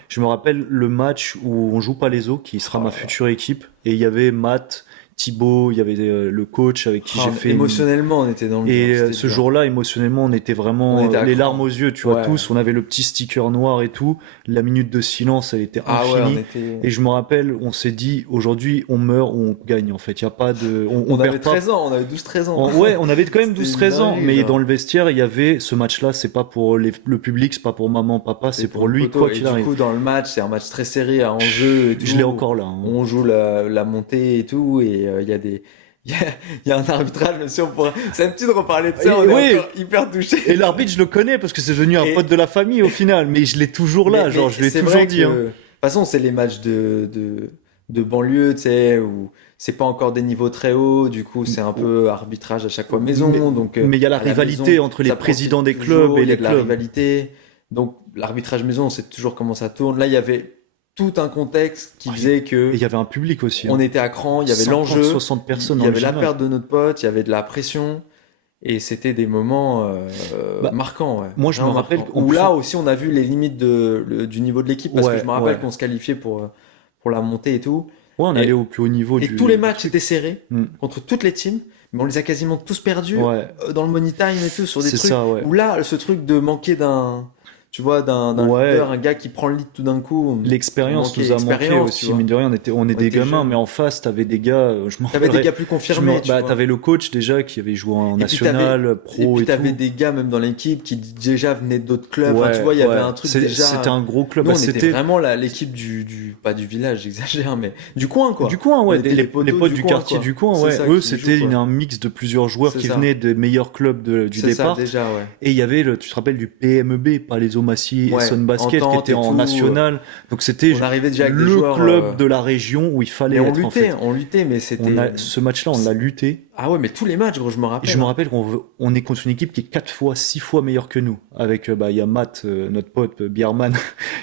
Je me rappelle le match où on joue Palaiso, qui sera là ma là. future équipe, et il y avait Matt, Thibaut, il y avait le coach avec qui j'ai Ah, mais fait une. émotionnellement, on était dans le dur. Et C'était ce dur. jour-là, émotionnellement, on était On vraiment était à les larmes aux cran. yeux, tu vois, Ouais. tous. On avait le petit sticker noir et tout. La minute de silence, elle était Ah ouais, on infinie. était. Et je me rappelle, on s'est dit, aujourd'hui, on meurt ou on gagne, en fait. Il y a pas de, on On avait perd 13 pas. ans, on avait 12 13 ans. Ouais, on avait quand même C'était douze une treize ans, dinguerie, mais dans genre. le vestiaire, il y avait ce match-là, c'est pas pour le public, c'est pas pour maman, papa, C'est c'est pour pour le lui, poteau. quoi Et qu'il du arrive. coup, dans le match, c'est un match très serré, à enjeu et Je l'ai tout. encore là, hein. On joue la montée et tout. Et il y a des. Il y a, il y a un arbitrage, bien sûr. C'est un petit de reparler de ça. On est Oui, encore hyper touchés. et l'arbitre, je le connais parce que c'est devenu un pote Et, de la famille au final, mais je l'ai toujours là, genre, mais je l'ai c'est toujours vrai dit, que. hein. De toute façon, c'est les matchs de banlieue, tu sais, où c'est pas encore des niveaux très hauts. Du coup, c'est un peu arbitrage à chaque fois Mais maison. Donc, mais il y a la à la rivalité maison, entre les ça présidents profite des clubs toujours. et Il y a les de la clubs. rivalité. Donc, l'arbitrage maison, on sait toujours comment ça tourne. Là, il y avait tout un contexte qui Ah, faisait et que il y avait un public aussi, on hein. était à cran, il y avait 50, l'enjeu, 60 personnes il dans y le avait la gymnase. perte de notre pote, il y avait de la pression. Et c'était des moments Bah, marquants, ouais, moi, je me vraiment rappelle marquants. qu'en Où plus, là aussi, on a vu les limites du niveau de l'équipe, parce que je ouais, me rappelle ouais. qu'on se qualifiait pour la montée et tout. Ouais, on allait Et, au plus haut niveau et tous les du matchs truc. étaient serrés Hmm. contre toutes les teams, mais on les a quasiment tous perdus Ouais, dans le money time et tout, sur des c'est trucs ça, ouais. où là, ce truc de manquer tu vois, d'un leader, Ouais, un gars qui prend le lead tout d'un coup, on l'expérience manquait nous a manqué d'expérience, tu aussi, mine vois. de rien, on est On des était gamins, mais jeunes. en face, t'avais des gars, je me T'avais des rappellerai, gars plus confirmés, tu bah, vois. t'avais le coach déjà qui avait joué en Et puis t'avais, national, et pro puis et t'avais tout. des gars même dans l'équipe qui déjà venaient d'autres clubs. Enfin, tu Ouais, vois, il y avait ouais. un truc C'était déjà. un gros club. Nous, Bah, on était c'était vraiment l'équipe pas du village, j'exagère, mais du coin, du quoi. coin, On ouais. était les Les poteaux potes du du coin, quartier quoi. du coin, C'est ouais. ça Eux, qui jouent, c'était quoi. un mix de plusieurs joueurs C'est qui ça. venaient des meilleurs clubs du C'est ça, départ. déjà, ouais. Et il y avait, tu te rappelles du PMEB, Palaiso Massy et Ouais, Son Basket, qui entente était et en tout. national. Donc c'était On arrivait déjà avec des le joueurs. club de la région où il Mais fallait être, en fait. on luttait, mais c'était. Ce match-là, on l'a lutté. Ah ouais, mais tous les matchs, gros, je me Et je rappelle, me hein. rappelle on est contre une équipe qui est 4 fois, 6 fois meilleure que nous. Avec, bah, il y a Matt, notre pote, Bierman,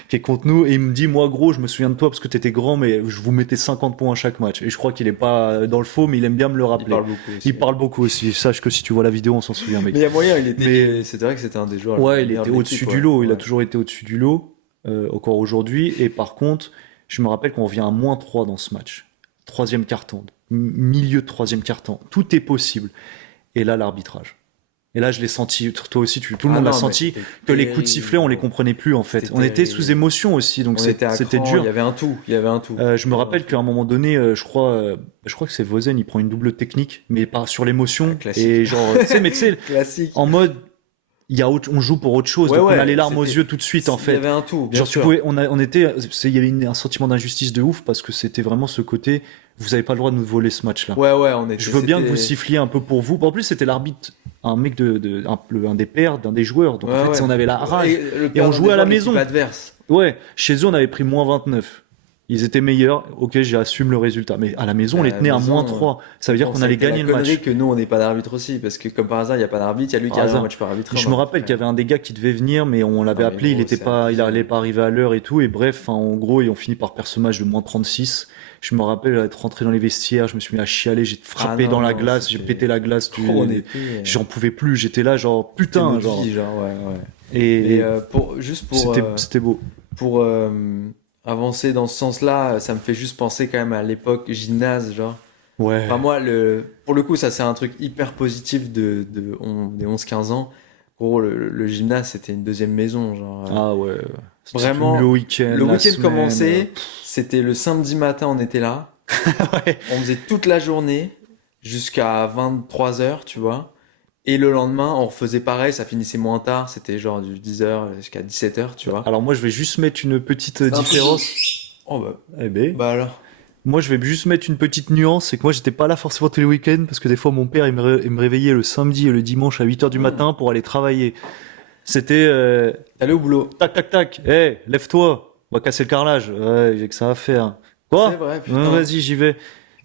qui est contre nous. Et il me dit, moi, gros, je me souviens de toi parce que t'étais grand, mais je vous mettais 50 points à chaque match. Et je crois qu'il est pas dans le faux, mais il aime bien me le Il rappeler. parle beaucoup aussi. Il parle beaucoup aussi. Sache que si tu vois la vidéo, on s'en souvient, mec. Mais il y a moyen, Mais c'était vrai que c'était un des joueurs ouais, les il meilleurs était de au-dessus l'équipe, du ouais. lot. Il a Ouais. toujours été au-dessus du lot, encore aujourd'hui. Et par contre, je me rappelle qu'on revient à -3 dans ce match. Troisième quart-temps. Milieu de troisième quart-temps. Tout est possible. Et là, l'arbitrage. Et là, je l'ai senti, toi aussi, tout le Ah monde l'a non, mais senti, c'était que les coups de sifflet, on les terrible. comprenait plus, en fait. C'était On était sous terrible. émotion aussi, donc On était à c'était cran, dur. il y avait un tout, il y avait un tout. Je me Il y avait un rappelle tout. qu'à un moment donné, je crois que c'est Vozen, il prend une double technique, mais pas sur Ah, l'émotion. classique. Et genre, tu sais, mais tu sais, Classique. en mode, on joue pour autre chose, Ouais, donc on a ouais, les larmes aux yeux tout de suite, en il y fait. avait un tout, bien Genre, tu sûr. pouvais, il y avait un sentiment d'injustice de ouf parce que c'était vraiment ce côté, vous avez pas le droit de nous voler ce match-là. Ouais, ouais, on était. Je veux bien que vous C'était. siffliez un peu pour vous. En plus, c'était l'arbitre, un mec un des pères d'un des joueurs. Donc en Ouais, fait, ouais. on avait la rage. Le Et on perdant jouait des à la joueurs de maison. l'équipe adverse. Ouais, chez eux, on avait pris -29. Ils étaient meilleurs. Ok, j'assume le résultat. Mais à la maison, on les À la tenait à maison, -3. Ça veut dire Bon, qu'on ça a allait été gagner la le connerie match. que nous, on n'est pas d'arbitre aussi, parce que comme par hasard, il n'y a pas d'arbitre, il y a lui qui Par arrive en hasard. match par arbitre. Je me rappelle qu'il y avait un des gars qui devait venir, mais on l'avait Non, mais appelé, gros, c'est il abusé. allait pas arriver à l'heure et tout. Et bref, enfin, en gros, et on finit par perdre ce match de -36. Je me rappelle être rentré dans les vestiaires, je me suis mis à chialer, j'ai frappé Ah dans non, la non, glace, j'ai c'était. pété la glace, On était. j'en pouvais plus, j'étais là genre C'était putain, notre genre. vie, genre, ouais, ouais. Et Et juste c'était beau. pour avancer dans ce sens-là, ça me fait juste penser quand même à l'époque gymnase, genre. Ouais. Enfin, moi, pour le coup, ça, c'est un truc hyper positif des 11 15 ans. Gros, le gymnase, c'était une deuxième maison, genre. Ah ouais. C'était Vraiment, le week-end, le la week-end semaine. commençait, c'était le samedi matin, on était là. Ouais. On faisait toute la journée jusqu'à 23 h, tu vois. Et le lendemain, on refaisait pareil, ça finissait moins tard, c'était genre du 10h jusqu'à 17h, tu vois. Alors moi, je vais juste mettre une petite C'était un truc de... différence. Oh bah, Eh ben, bah alors. moi, je vais juste mettre une petite nuance, c'est que moi, j'étais pas là forcément tous les week-ends, parce que des fois, mon père, il me réveillait le samedi et le dimanche à 8h du Hmm. matin pour aller travailler. C'était T'allais au boulot. tac, tac, tac, hé, lève-toi, on va casser le carrelage. Ouais, j'ai que ça à faire. C'est Quoi? vrai, putain. Vas-y, j'y vais.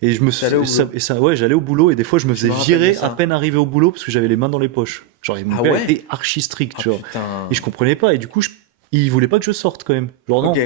Et T'allais au boulot. ouais, j'allais au boulot et des fois, je me Je faisais me rappelle de virer à ça. peine arrivé au boulot parce que j'avais les mains dans les poches. Genre, et mon Ah père ouais? était archi strict, Ah tu vois. Et putain. je comprenais pas. Et du coup, il voulait pas que je sorte quand même. Genre, Ok.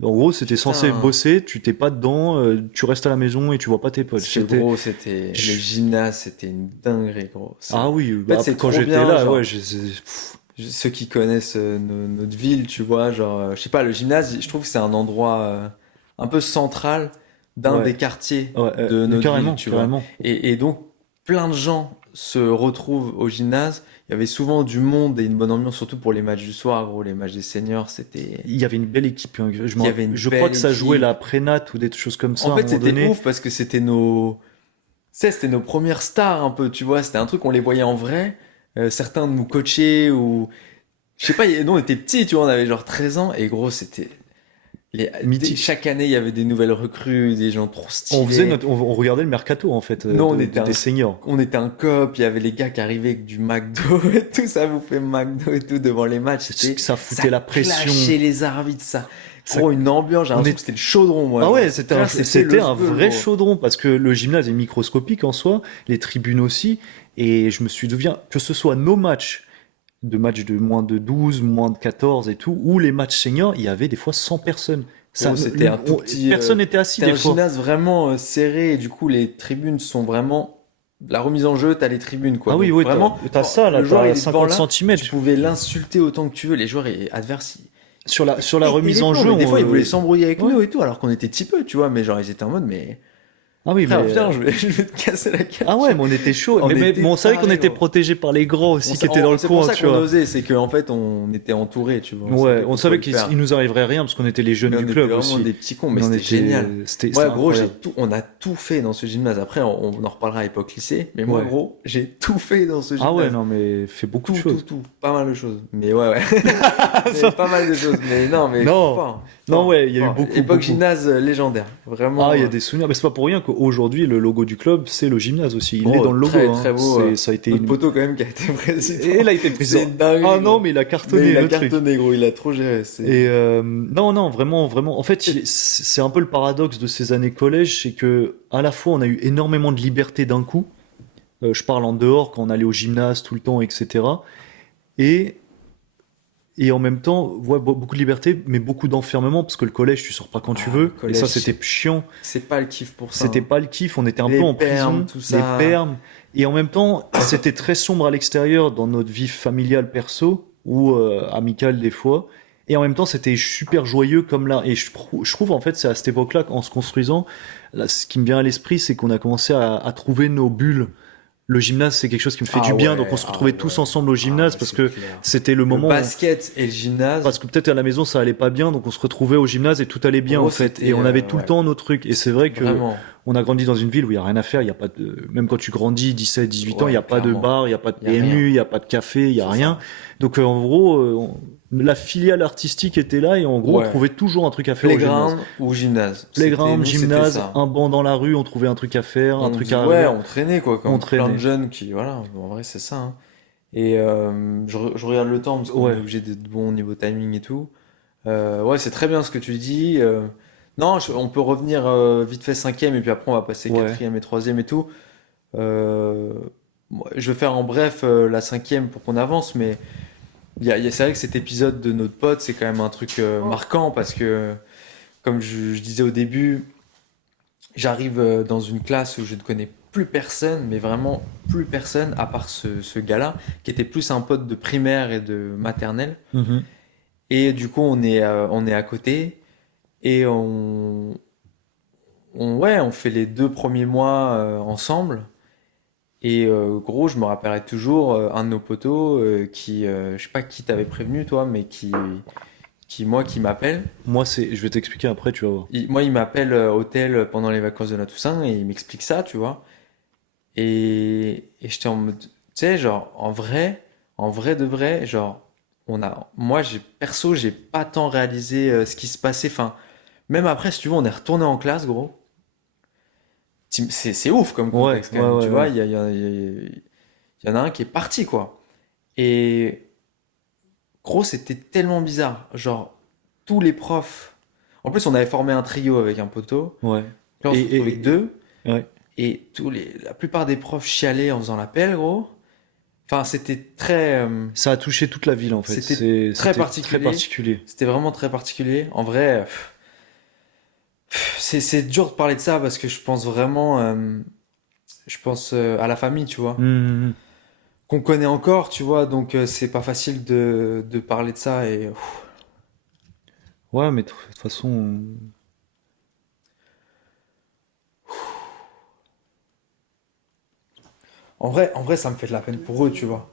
non. En gros, c'était censé Putain. bosser, tu t'es pas dedans, tu restes à la maison et tu vois pas tes potes. Parce que gros, c'était... Le gymnase, c'était une dinguerie, gros. Ah oui, En fait, bah, c'est quand trop j'étais bien, là, ouais, genre... pff, Ceux qui connaissent notre ville, tu vois, genre... je sais pas, le gymnase, je trouve que c'est un endroit un peu central d'un ouais, des quartiers ouais, de notre ville, carrément, tu vois. carrément. Et donc, plein de gens se retrouvent au gymnase. Il y avait souvent du monde et une bonne ambiance, surtout pour les matchs du soir, gros. Les matchs des seniors, c'était... Il y avait une belle équipe, hein. Il y avait une Je crois belle que ça jouait la équipe. prénat ou des choses comme ça En à un fait, moment c'était donné. ouf parce que c'était nos... Tu sais, c'était nos premières stars un peu, tu vois. C'était un truc, on les voyait en vrai. Certains nous coachaient ou... Je sais pas, nous on était petits, tu vois, on avait genre 13 ans. Et gros, c'était... Mythique. Chaque année, il y avait des nouvelles recrues, des gens trop On faisait stylés. on regardait le mercato en fait Nous, on était des seniors. on était un cop, il y avait les gars qui arrivaient avec du McDo et tout, ça vous fait McDo et tout devant les matchs. C'était... Ça Ça foutait la pression. clashait les arbitres, ça... Ça- Gros, une ambiance, j'ai on l'impression est que c'était le chaudron, moi. Ah Genre. ouais, Frère, c'était le un feu, vrai gros. chaudron parce que le gymnase est microscopique en soi, les tribunes aussi, et je me souviens que ce soit nos matchs, de matchs de moins de 12, moins de 14 et tout, ou les matchs seniors, il y avait des fois 100 personnes. Gros, c'était un tout petit. Personne n'était assis C'était des un fois. gymnase vraiment serré et du coup les tribunes sont vraiment. La remise en jeu, t'as les tribunes quoi. Ah oui, Donc oui, vraiment, t'as ça là, le joueur il t'as est devant 50 là, centimètres. tu pouvais l'insulter autant que tu veux. Les joueurs adverses, Sur la ils remise les en plombent. jeu, Mais des fois ils voulaient s'embrouiller avec ouais. nous et tout alors qu'on était petit peu, tu vois. Mais genre ils étaient en mode mais Ah oui, frère mais viens, je vais te casser la gueule. ah ouais, mais on était chaud. On Mais était on savait qu'on tarés, était gros. protégés par les grands aussi qui étaient dans le C'est pour coin, ça tu qu'on vois. osait, c'est qu'en fait on était entouré, tu vois. Ouais, on savait qu'on qu'il pouvait le faire. il nous arriverait rien parce qu'on était les jeunes Mais on du était club vraiment aussi. des petits cons, mais Mais on c'était était, génial. c'était Moi, gros, incroyable. on a tout fait dans ce gymnase. Après, on en reparlera à l'époque lycée. Mais moi, Ouais. gros, j'ai tout fait dans ce Ah ouais, gymnase. non, mais fait beaucoup de choses. Tout. Pas mal de choses. Mais ouais, ouais. Mais pas mal de choses. Mais non, mais Non, fort. non, Fort, ouais, il y a eu fort. beaucoup, Époque beaucoup. gymnase légendaire. Vraiment. Ah, il y a des souvenirs, mais c'est pas pour rien qu'aujourd'hui le logo du club c'est le gymnase aussi. Il est gros, dans le logo, très, hein. très beau. Ça a été Notre une... poteau, quand même, qui a été président. Et là, il était C'est président. une dinguerie. Ah non, gros. mais il a Mais cartonné il a le truc. cartonné, gros. Il a trop géré. Et non, non, vraiment, vraiment. En fait, c'est un peu le paradoxe de ces années collège, c'est que à la fois on a eu énormément de liberté d'un coup. Je parle en dehors quand on allait au gymnase tout le temps, etc. Et en même temps, ouais, beaucoup de liberté, mais beaucoup d'enfermement parce que le collège, tu sors pas quand tu Ah, le veux. Et ça, collège, c'était chiant. c'est pas le kiff pour ça. C'était Hein. pas le kiff. On était un Les peu en permes, prison, tout ça. les permes. Et en même temps, c'était très sombre à l'extérieur dans notre vie familiale perso ou amicale des fois. Et en même temps, c'était super joyeux comme là. Et je trouve en fait, c'est à cette époque-là, en se construisant, là, ce qui me vient à l'esprit, c'est qu'on a commencé à trouver nos bulles. Le gymnase, c'est quelque chose qui me fait Ah du bien, ouais, donc on se ah retrouvait ouais. tous ensemble au Ah gymnase ouais, parce c'est que clair. c'était le Le moment. basket et le gymnase, Parce que peut-être à la maison ça allait pas bien, donc on se retrouvait au gymnase et tout allait bien gros, en fait. c'était Et on avait tout le ouais, temps nos trucs. Et c'est vrai que vraiment. on a grandi dans une ville où il y a rien à faire. Il y a pas de, même quand tu grandis 17, 18 ans, il y Ouais, a pas de clairement. bar, il y a pas de Il y a rien. PMU, il y a pas de café, il y a C'est rien. ça. Donc en gros, la filiale artistique était là et en gros on Ouais. trouvait toujours un truc à faire au gymnase. Playground ou gymnase. Playground, Nous, c'était gymnase, ça. un banc dans la rue, on trouvait un truc à faire, un On truc dit, à ouais, on traînait quoi, on comme plein traînait. de jeunes qui, voilà, en vrai c'est ça. Hein. Et je regarde le temps parce qu'on est Ouais, obligé d'être bon au niveau timing et tout. Ouais, c'est très bien ce que tu dis. Non, on peut revenir vite fait cinquième et puis après on va passer ouais. quatrième et troisième et tout. Euh, moi, je vais faire en bref la cinquième pour qu'on avance, mais c'est vrai que cet épisode de notre pote, c'est quand même un truc marquant parce que, comme je disais au début, j'arrive dans une classe où je ne connais plus personne, mais vraiment plus personne à part ce gars-là, qui était plus un pote de primaire et de maternelle. Mhm. Et du coup, on est à côté et ouais, on fait les 2 premiers mois ensemble. Et gros, je me rappellerai toujours un de nos potos qui, je sais pas qui t'avait prévenu toi, mais qui m'appelle. Moi c'est, je vais t'expliquer après, tu vas voir. Moi, il m'appelle au tel pendant les vacances de la Toussaint et il m'explique ça, tu vois. Et j'étais en mode, sais, genre, en vrai de vrai, genre, moi, j'ai pas tant réalisé ce qui se passait. Enfin, même après, si tu veux, on est retourné en classe, gros. C'est ouf comme Ouais, contexte quand ouais, même, ouais, tu vois. ouais. Il y en a un qui est parti, quoi. Et gros, c'était tellement bizarre. Genre, tous les profs. En plus, on avait formé un trio avec un poteau. Ouais. Là, on Et, se retrouvait que deux. ouais. Et la plupart des profs chialaient en faisant l'appel, gros. Enfin, Ça a touché toute la ville en fait. c'était très C'était très particulier. particulier. C'était vraiment très particulier. En vrai, c'est dur de parler de ça parce que je pense vraiment, je pense à la famille, tu vois, Mhm. qu'on connaît encore, tu vois. Donc c'est pas facile de parler de ça. Et Ouais, mais de toute façon, en vrai, ça me fait de la peine pour eux, tu vois.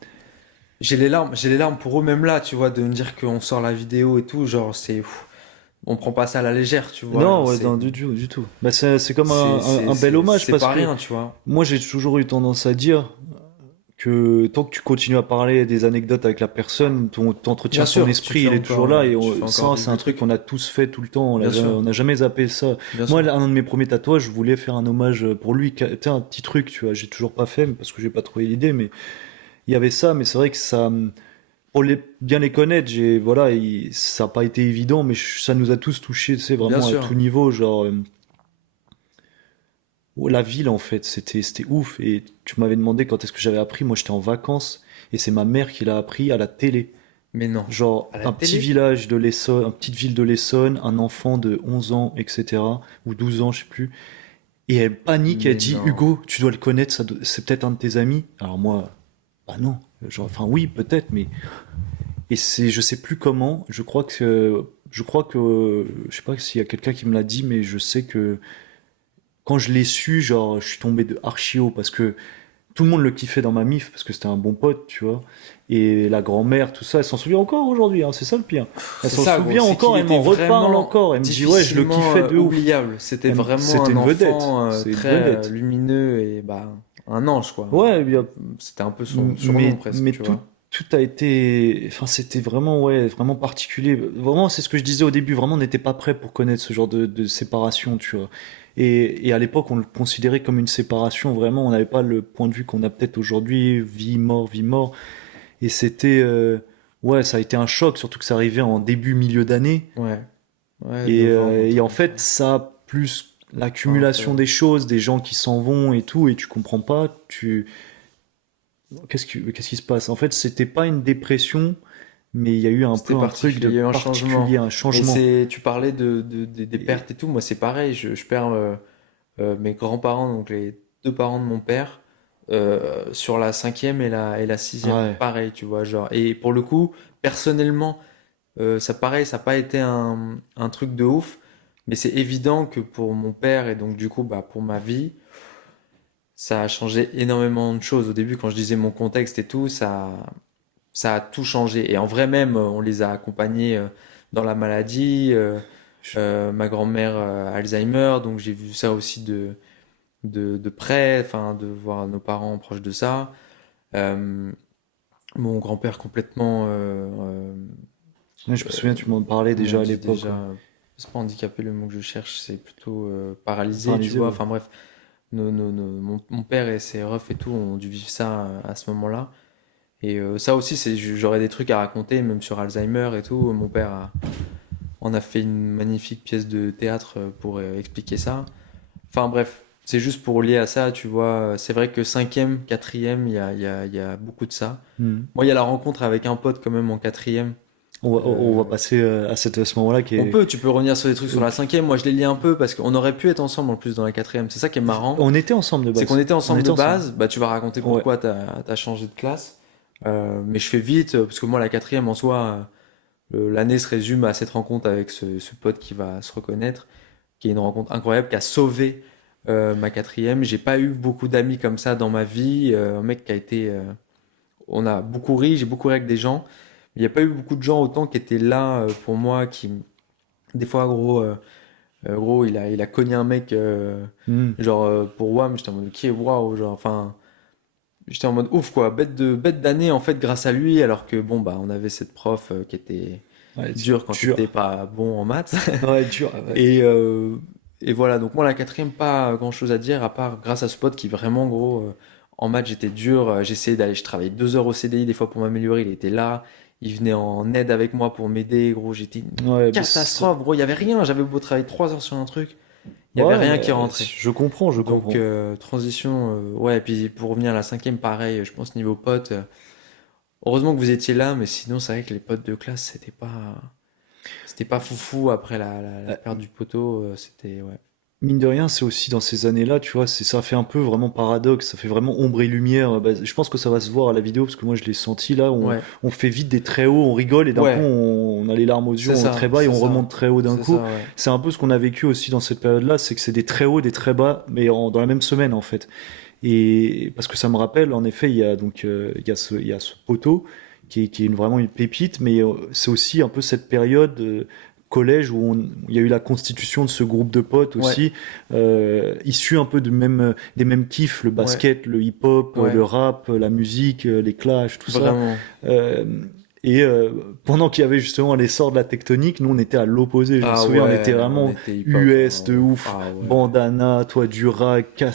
J'ai les larmes pour eux même là, tu vois, de me dire qu'on sort la vidéo et tout, genre on prend pas ça à la légère, tu vois, non, genre ouais, non, du tout, du tout. Bah, c'est comme un bel hommage c'est parce pas que rien, tu vois. moi j'ai toujours eu tendance à dire que tant que tu continues à parler des anecdotes avec la personne, Bien t'entretiens son sûr, tu esprit, fais il est toujours encore, là et tu fais encore ça, c'est vivre un le truc truc. qu'on a tous fait tout le temps. Bien sûr, On n'a jamais zappé ça. bien Moi, sûr. un de mes premiers tatouages, je voulais faire un hommage pour lui. Tiens, un petit truc, tu vois, j'ai toujours pas fait parce que j'ai pas trouvé l'idée, mais il y avait ça. Mais c'est vrai que ça, pour bien les connaître, voilà, ça n'a pas été évident, mais ça nous a tous touchés, c'est Bien vraiment à sûr. tout niveau, genre. La ville en fait, c'était ouf. Et tu m'avais demandé quand est-ce que j'avais appris. Moi, j'étais en vacances et c'est ma mère qui l'a appris à la télé. Mais non. Genre À la un petit télé? village de l'Essonne, une petite ville de l'Essonne, un enfant de 11 ans, etc. ou 12 ans, je sais plus. Et elle panique, elle Mais dit non. Hugo, tu dois le connaître, c'est peut-être un de tes amis. Alors moi, bah non. Genre, enfin oui, peut-être, mais et je sais plus comment. Je sais pas s'il y a quelqu'un qui me l'a dit, mais je sais que quand je l'ai su, genre, je suis tombé de archi haut parce que tout le monde le kiffait dans ma mif parce que c'était un bon pote, tu vois. Et la grand-mère, tout ça, elle s'en souvient encore aujourd'hui, hein, c'est ça le pire. Elle C'est s'en ça, gros. souvient C'est qu'il encore, elle était m'en reparle vraiment encore. Elle me dit, ouais, je le difficilement kiffais de ouf. oubliable. C'était vraiment C'était un une vedette, enfant c'est une très vedette. lumineux et bah un ange, quoi. Ouais, C'était un peu son surnom presque, mais tu vois. tout a été, enfin, c'était vraiment, ouais, vraiment particulier. Vraiment, c'est ce que je disais au début, vraiment, on n'était pas prêt pour connaître ce genre de séparation, tu vois. Et à l'époque, on le considérait comme une séparation, vraiment, on n'avait pas le point de vue qu'on a peut-être aujourd'hui, vie, mort, vie, mort. Et c'était, ouais, ça a été un choc, surtout que ça arrivait en début, milieu d'année. Ouais. Ouais, novembre, un Et truc en comme ça. fait, ça, plus Fin l'accumulation octobre. des choses, des gens qui s'en vont et tout, et tu comprends pas, qu'est-ce qui se passe? En fait, c'était pas une dépression, mais il y a eu un peu C'était un truc particulier, de il y a eu un particulier, changement. un Mais changement. tu parlais des Et- pertes et tout. Moi, c'est pareil. Je perds mes grands-parents, donc les deux parents de mon père, sur la cinquième et la sixième. ouais. Pareil, tu vois, genre. Et pour le coup, personnellement, ça pareil, ça n'a pas été un truc de ouf. Mais c'est évident que pour mon père et donc du coup, bah, pour ma vie, ça a changé énormément de choses. Au début, quand je disais mon contexte et tout, ça a tout changé. Et en vrai même, on les a accompagnés dans la maladie. Je- Ma grand-mère Alzheimer, donc j'ai vu ça aussi de près, enfin de voir nos parents proches de ça. Euh, Mon grand-père complètement, ouais, je me souviens, tu m'en parlais comment on déjà à dit l'époque, déjà, ouais. c'est pas handicapé le mot que je cherche, c'est plutôt paralysé, tu Paralysé, vois. ouais. Enfin bref, mon père et ses refs et tout ont dû vivre ça à ce moment-là. Et ça aussi, j'aurais des trucs à raconter, même sur Alzheimer et tout. Mon père en a fait une magnifique pièce de théâtre pour expliquer ça. Enfin bref, c'est juste pour lier à ça, tu vois. C'est vrai que cinquième, quatrième, il y a beaucoup de ça. Mhm. Moi, il y a la rencontre avec un pote quand même en quatrième. On va Euh, passer à ce moment-là qui est. tu peux revenir sur des trucs sur la cinquième. Moi, je les lis un peu parce qu'on aurait pu être ensemble en plus dans la quatrième. C'est ça qui est marrant. On était ensemble de C'est qu'on base. était On ensemble était de ensemble. base. Bah, tu vas raconter Ouais. pourquoi t'as changé de classe. Mais je fais vite parce que moi, la quatrième en soi, l'année se résume à cette rencontre avec ce pote qui va se reconnaître, qui est une rencontre incroyable, qui a sauvé ma quatrième. J'ai pas eu beaucoup d'amis comme ça dans ma vie. Un mec qui a été. On a beaucoup ri, j'ai beaucoup ri avec des gens. Il n'y a pas eu beaucoup de gens autant qui étaient là pour moi, qui. Des fois, gros, il a cogné un mec, Mhm. genre pour WAM, j'étais en mode, ok, waouh, genre, enfin. j'étais en mode ouf quoi, bête d'année en fait grâce à lui, alors que bon bah on avait cette prof qui était Ouais, dure quand dur. t'étais pas bon en maths. Ouais, dur. Ouais. Et, euh, et voilà, donc moi la quatrième, pas grand chose à dire, à part grâce à ce pote qui vraiment gros, en maths j'étais dur, j'essayais d'aller, je travaillais 2 heures au CDI des fois pour m'améliorer, il était là, il venait en aide avec moi pour m'aider, gros, j'étais une Ouais, mais catastrophe, gros, il y avait rien, j'avais beau travailler 3 heures sur un truc, il y avait ouais, rien qui mais rentrait. je comprends, je Donc comprends. transition, ouais, et puis pour revenir à la cinquième, pareil, je pense niveau potes, heureusement que vous étiez là, mais sinon c'est vrai que les potes de classe, c'était pas foufou après la perte du poteau, c'était, ouais. Mine de rien, c'est aussi dans ces années-là, tu vois, ça fait un peu vraiment paradoxe, ça fait vraiment ombre et lumière. Bah, je pense que ça va se voir à la vidéo parce que moi je l'ai senti là. Ouais, On fait vite des très hauts, on rigole et d'un coup ouais, on a les larmes aux yeux, on est très bas et c'est on ça, remonte très haut d'un c'est coup. ça, ouais. C'est un peu ce qu'on a vécu aussi dans cette période-là, c'est que c'est des très hauts, des très bas, mais dans la même semaine en fait. Et parce que ça me rappelle, en effet, il y a donc il y a ce poteau qui est vraiment une pépite, mais c'est aussi un peu cette période collège où il y a eu la constitution de ce groupe de potes Ouais, aussi, issus un peu des mêmes kiffs, le ouais, basket, le hip-hop, ouais, le rap, la musique, les clashs, tout ça. vraiment. Euh, et pendant qu'il y avait justement l'essor de la tectonique, nous on était à l'opposé. Je me Ah souviens, on était ouais, on vraiment était hip-hop, US de ouf, ah ouais. bandana, toi du rack, On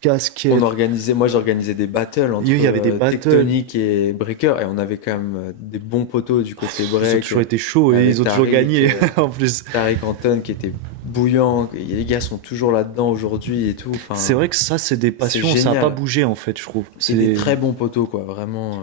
casquette. organisait, moi j'organisais des battles Il entre y avait des battles. Tectonic et Breaker, et on avait quand même des bons poteaux du côté Ils ont break, toujours été chauds et avec ils ont toujours Tariq, gagné en plus. Tariq Anton qui était bouillant, et les gars sont toujours là-dedans aujourd'hui et tout, C'est enfin, vrai que ça, c'est des c'est passions, ça a pas génial. bougé en fait, je trouve. Et des très bons poteaux, quoi, vraiment,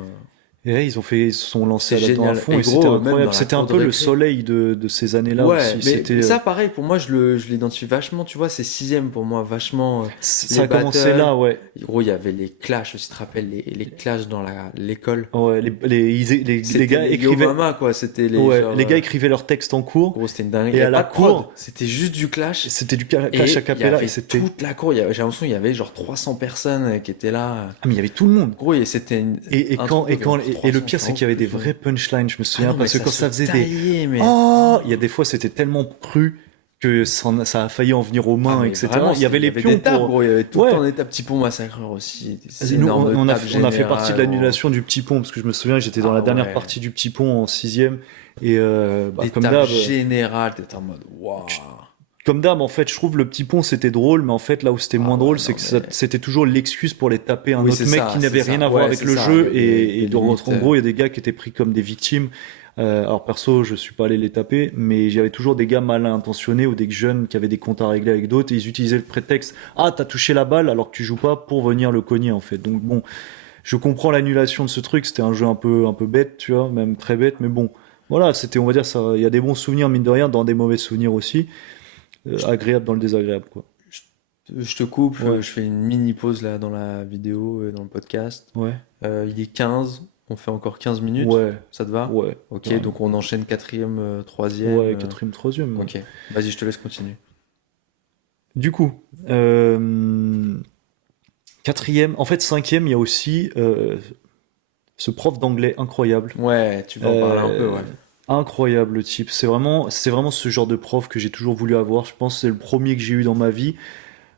Et ouais, ils se sont lancés c'est là-dedans à génial. fond Et et c'était gros, même incroyable. dans la C'était un cour de peu le récré. soleil de ces années-là Ouais, aussi. mais C'était, ça, pareil, pour moi, je l'identifie vachement, tu vois, c'est sixième pour moi, vachement, ça les a commencé battles. là, ouais. Gros, il y avait les clashs aussi, tu te rappelles, les clashs dans l'école. Ouais, les C'était gars les Yo écrivaient, Mama, quoi, c'était les ouais, genre, les gars écrivaient leurs textes en cours gros, c'était une dingue. Il et n'y à avait la pas de prod, cour, c'était juste du clash. c'était du clash a Et il y cappella et avait c'était, toute la cour, j'ai l'impression qu'il y avait genre 300 personnes qui étaient là. ah, mais il y avait tout le monde. Gros, et c'était un truc où il y avait Et le 300, pire, c'est vraiment qu'il y avait des plus, ouais. vrais punchlines, je me Ah souviens, non, mais parce que ça quand se ça faisait des, taillait, mais. oh, il y a des fois, c'était tellement cru que ça a failli en venir aux Ah, mains, mais etc. vraiment, Il y avait il y les avait des pions tables, pour, gros. Il y avait tout le ouais. temps des tables Petit Pont Massacreur aussi. Des Nous, énormes tables on a fait partie de générales, gros. l'annulation du petit pont, parce que je me souviens, j'étais dans la Ah dernière ouais. partie du petit pont en sixième, et bah, Des tables générales, t'étais en mode waouh. comme d'hab, en fait, je trouve le petit pont c'était drôle, mais en fait, là où c'était Ah moins ouais, drôle, c'est non, que mais. c'était toujours l'excuse pour les taper un Oui, autre mec qui n'avait c'est rien ça. à voir Ouais, avec c'est le ça. jeu, Des donc, limites. en gros, il y a des gars qui étaient pris comme des victimes. Alors perso, je suis pas allé les taper, mais j'avais toujours des gars mal intentionnés ou des jeunes qui avaient des comptes à régler avec d'autres et ils utilisaient le prétexte ah t'as touché la balle alors que tu joues pas pour venir le cogner en fait. Donc bon, je comprends l'annulation de ce truc, c'était un jeu un peu bête, tu vois, même très bête, mais bon, voilà, c'était on va dire ça, il y a des bons souvenirs mine de rien, dans des mauvais souvenirs aussi, agréable dans le désagréable quoi. Je te coupe, Ouais, je fais une mini pause là dans la vidéo, dans le podcast. ouais, Il est 15, on fait encore 15 minutes, ouais, ça te va? ouais, Ok, carrément. donc on enchaîne quatrième, troisième. Ouais, quatrième, troisième. Ouais. Ok, vas-y, je te laisse continuer. Du coup, quatrième, en fait cinquième, il y a aussi ce prof d'anglais incroyable. Ouais, tu vas en parler un peu, Euh, ouais. incroyable le type. C'est vraiment ce genre de prof que j'ai toujours voulu avoir. Je pense que c'est le premier que j'ai eu dans ma vie.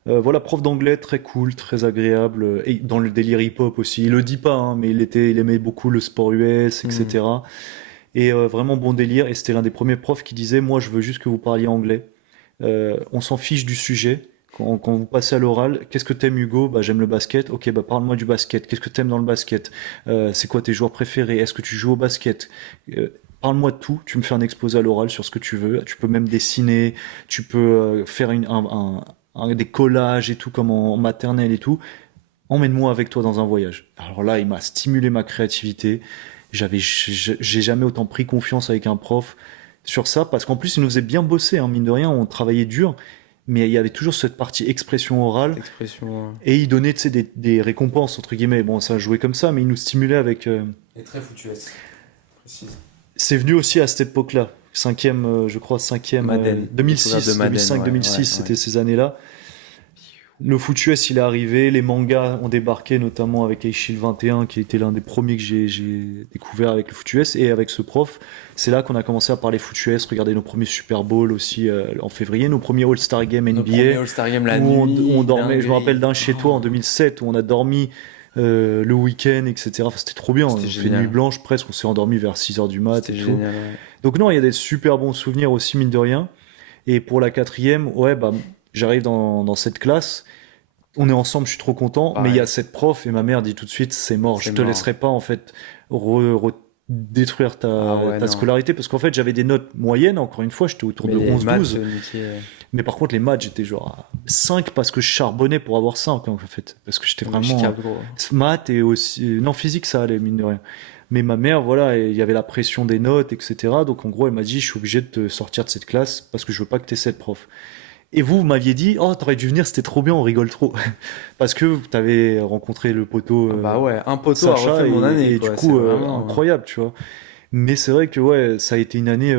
Voilà, prof d'anglais très cool, très agréable, et dans le délire hip-hop aussi. Il le dit pas, hein, mais il aimait beaucoup le sport US, Hmm. etc. Et vraiment bon délire. Et c'était l'un des premiers profs qui disait, moi, je veux juste que vous parliez anglais. On s'en fiche du sujet. Quand vous passez à l'oral, qu'est-ce que t'aimes Hugo? Bah j'aime le basket. Ok, bah parle-moi du basket. Qu'est-ce que t'aimes dans le basket? C'est quoi tes joueurs préférés? Est-ce que tu joues au basket? Parle-moi de tout. Tu me fais un exposé à l'oral sur ce que tu veux. Tu peux même dessiner. Tu peux faire des collages et tout comme en maternelle et tout. Emmène-moi avec toi dans un voyage. Alors là, il m'a stimulé ma créativité. J'ai jamais autant pris confiance avec un prof sur ça parce qu'en plus il nous faisait bien bosser, hein, mine de rien, on travaillait dur, mais il y avait toujours cette partie expression orale Expression. et il donnait tu sais, des récompenses entre guillemets. Bon, ça jouait comme ça, mais il nous stimulait avec. Et très foutuesse, précise. C'est venu aussi à cette époque-là, cinquième, je crois, cinquième, Madden, découverte de 2006, Madden, 2005, ouais, ouais, 2006, ouais. c'était ces années-là. Le Foutu S, il est arrivé, les mangas ont débarqué, notamment avec Aishil 21, qui était l'un des premiers que j'ai découvert avec le Foutu S, et avec ce prof, c'est là qu'on a commencé à parler Foutu S, regarder nos premiers Super Bowl aussi en février, nos premiers All-Star Game Notre premier NBA, All-Star Game la où nuit, on dormait, je me dinguerie. rappelle d'un chez toi en 2007, où on a dormi le week-end, etc. Enfin, c'était trop bien. On C'était fait nuit génial. blanche presque, on s'est endormi vers 6h du mat et C'était tout. génial, ouais. Donc non, il y a des super bons souvenirs aussi, mine de rien. Et pour la quatrième, ouais, bah, j'arrive dans cette classe. On est ensemble, je suis trop content, mais il y a Pareil, cette prof et ma mère dit tout de suite, c'est mort, c'est je te mort. laisserai pas en fait détruire Ah ta, ouais, ta non. scolarité, parce qu'en fait j'avais des notes moyennes, encore une fois, j'étais autour Mais de les maths, 11-12, niqué. mais par contre les maths j'étais genre à 5 parce que je charbonnais pour avoir 5 en fait, parce que j'étais Non, mais je vraiment capte, gros. maths et aussi, non physique ça allait mine de rien. Mais ma mère, voilà, il y avait la pression des notes, etc. Donc en gros elle m'a dit, je suis obligé de te sortir de cette classe parce que je veux pas que tu aies cette prof. Et vous m'aviez dit, oh, t'aurais dû venir, c'était trop bien, on rigole trop. Parce que t'avais rencontré le poteau Ah bah ouais, un poteau a refait Sacha, mon année, et du quoi. C'est coup, vraiment. incroyable, tu vois. Mais c'est vrai que ouais, ça a été une année